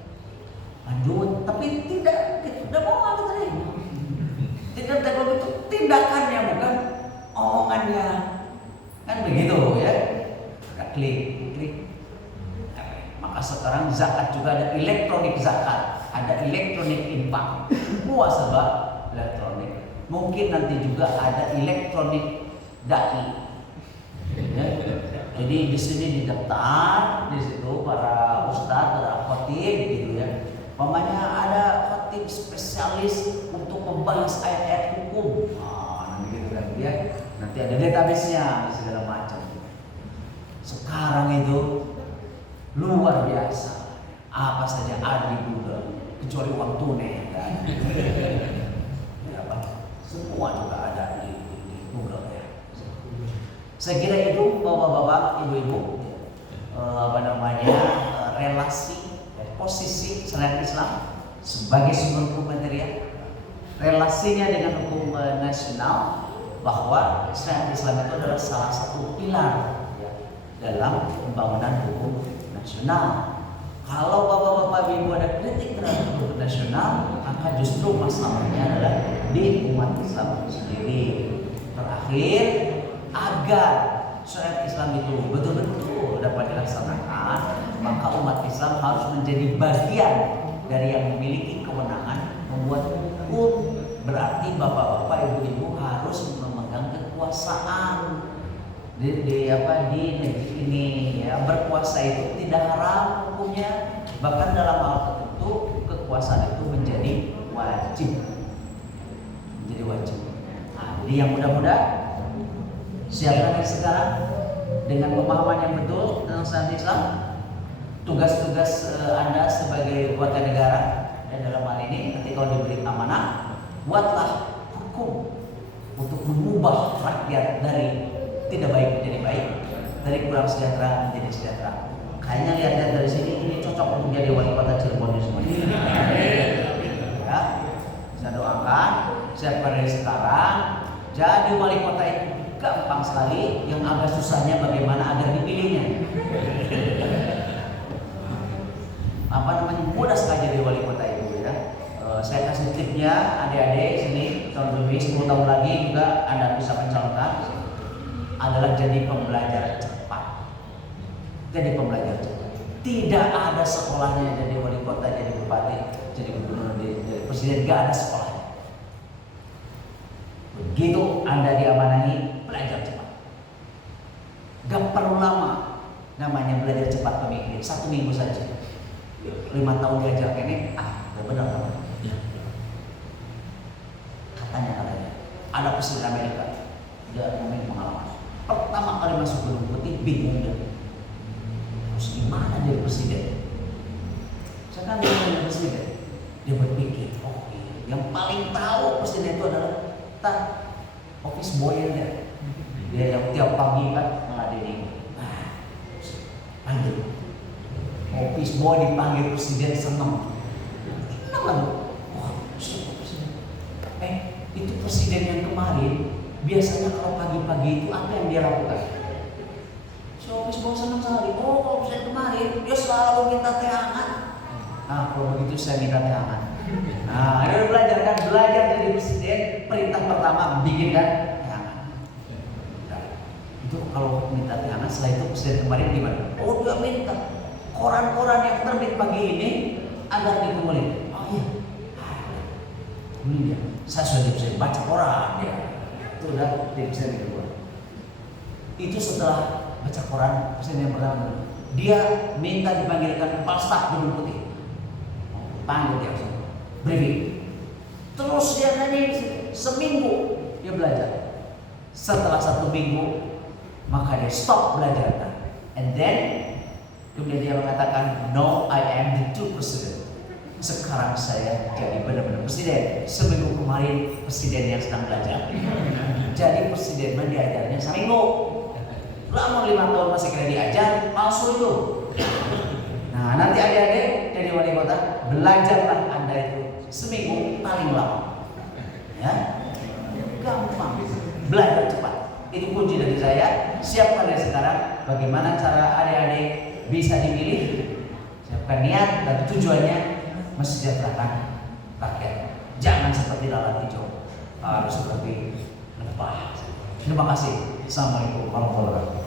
Lanjut, tapi tidak mau Anda terima. Tidak teknologi itu tindakannya bukan omongannya. Kan begitu ya. Ada klik. Maka sekarang zakat juga ada elektronik zakat, ada elektronik infak. Semua serba elektronik. Mungkin nanti juga ada elektronik dai. Ya. Jadi di sini didaftar, di situ para ustadz, para khotib gitu ya. Umpamanya ada khotib spesialis untuk membahas ayat-ayat hukum. Nanti gitu kan ya. Nanti ada database-nya segala macam. Sekarang itu luar biasa. Apa saja ada di Google, kecuali uang tunai kan. Ya, semua juga ada di Google ya. Saya kira itu bapak-bapak, ibu-ibu, relasi posisi syariat Islam sebagai sumber hukum material, relasinya dengan hukum nasional, bahwa syariat Islam itu adalah salah satu pilar dalam pembangunan hukum nasional. Kalau bapak-bapak ibu ada kritik terhadap hukum nasional, maka justru masalahnya adalah di umat Islam sendiri. Terakhir, agar syariat Islam itu betul-betul dapat dilaksanakan, maka umat Islam harus menjadi bagian dari yang memiliki kewenangan membuat hukum. Berarti bapak-bapak, ibu-ibu harus memegang kekuasaan di negeri ini ya. Berkuasa itu tidak haram hukumnya, bahkan dalam hal tertentu kekuasaan itu menjadi wajib. Nah, jadi yang mudah-mudahan siapkan dari sekarang dengan pemahaman yang betul tentang syariat Islam, tugas-tugas Anda sebagai warga negara, dan dalam hal ini ketika diberi amanah, buatlah hukum untuk mengubah rakyat dari tidak baik menjadi baik, dari kurang sejahtera menjadi sejahtera. Kayaknya lihat dari sini ini cocok untuk jadi wali kota Cirebon semuanya. Ya, saya doakan siapa dari sekarang jadi wali kota itu gampang sekali, yang agak susahnya bagaimana agar dipilihnya. Mudah sekali jadi wali kota itu ya. Saya kasih tipnya, adik-adik sini tahun lebih 10 tahun lagi juga Anda bisa mencalonkan, adalah jadi pembelajar cepat. Jadi pembelajar cepat. Tidak ada sekolahnya jadi wali kota, jadi bupati, jadi gubernur, jadi presiden, gak ada sekolahnya. Begitu Anda diamanahi, belajar cepat. Gak perlu lama, namanya belajar cepat pemikir, 1 minggu saja. 5 tahun diajar ini, udah benar kan? Katanya ada presiden Amerika, dia ngomongin pengalaman. Pertama kali masuk Gedung Putih, bingung dia. Terus gimana dia presiden? Saya kan jadi presiden. Dia berpikir, oh iya, yang paling tahu presiden itu adalah office boy dia. Dia yang tiap pagi kan ngeladeni. Panggil. Office boy dipanggil presiden, senang. Senang lah. Wah, siapa presiden? Itu presiden yang kemarin. Biasanya kalau pagi-pagi itu apa yang dia lakukan? Si office boy senang sekali. Oh, kalau presiden kemarin dia selalu minta teh hangat. Nah, kalau begitu saya minta teh hangat. Nah, ini udah belajar setelah itu presiden kemarin gimana? Oh, dia minta koran-koran yang terbit pagi ini agar dikembalikan. Oh iya, ini dia. Saya sudah bisa baca koran ya. Itu udah presiden kedua. Itu setelah baca koran presiden yang pertama. Dia minta dipanggilkan kepala staf Gedung Putih. Panggil dia semua. Briefing. Terus dia nanya seminggu dia belajar. Setelah 1 minggu maka dia stop belajar. And then kemudian dia mengatakan, no, I am the true president. Sekarang saya jadi benar-benar presiden. Seminggu kemarin presiden yang sedang belajar. Jadi presiden mah diajarnya seminggu. Lama 5 tahun masih kena diajar, palsu itu. Nah, nanti adik-adik jadi wali kota, belajarlah Anda itu seminggu paling lama. Ya, gampang. Belajar cepat. Itu kunci dari saya. Siapkan dari sekarang bagaimana cara adik-adik bisa dipilih. Siapkan niat dan tujuannya mensejahterakan rakyat. Jangan seperti lalat hijau, harus seperti lebah. Terima kasih. Assalamualaikum warahmatullahi wabarakatuh.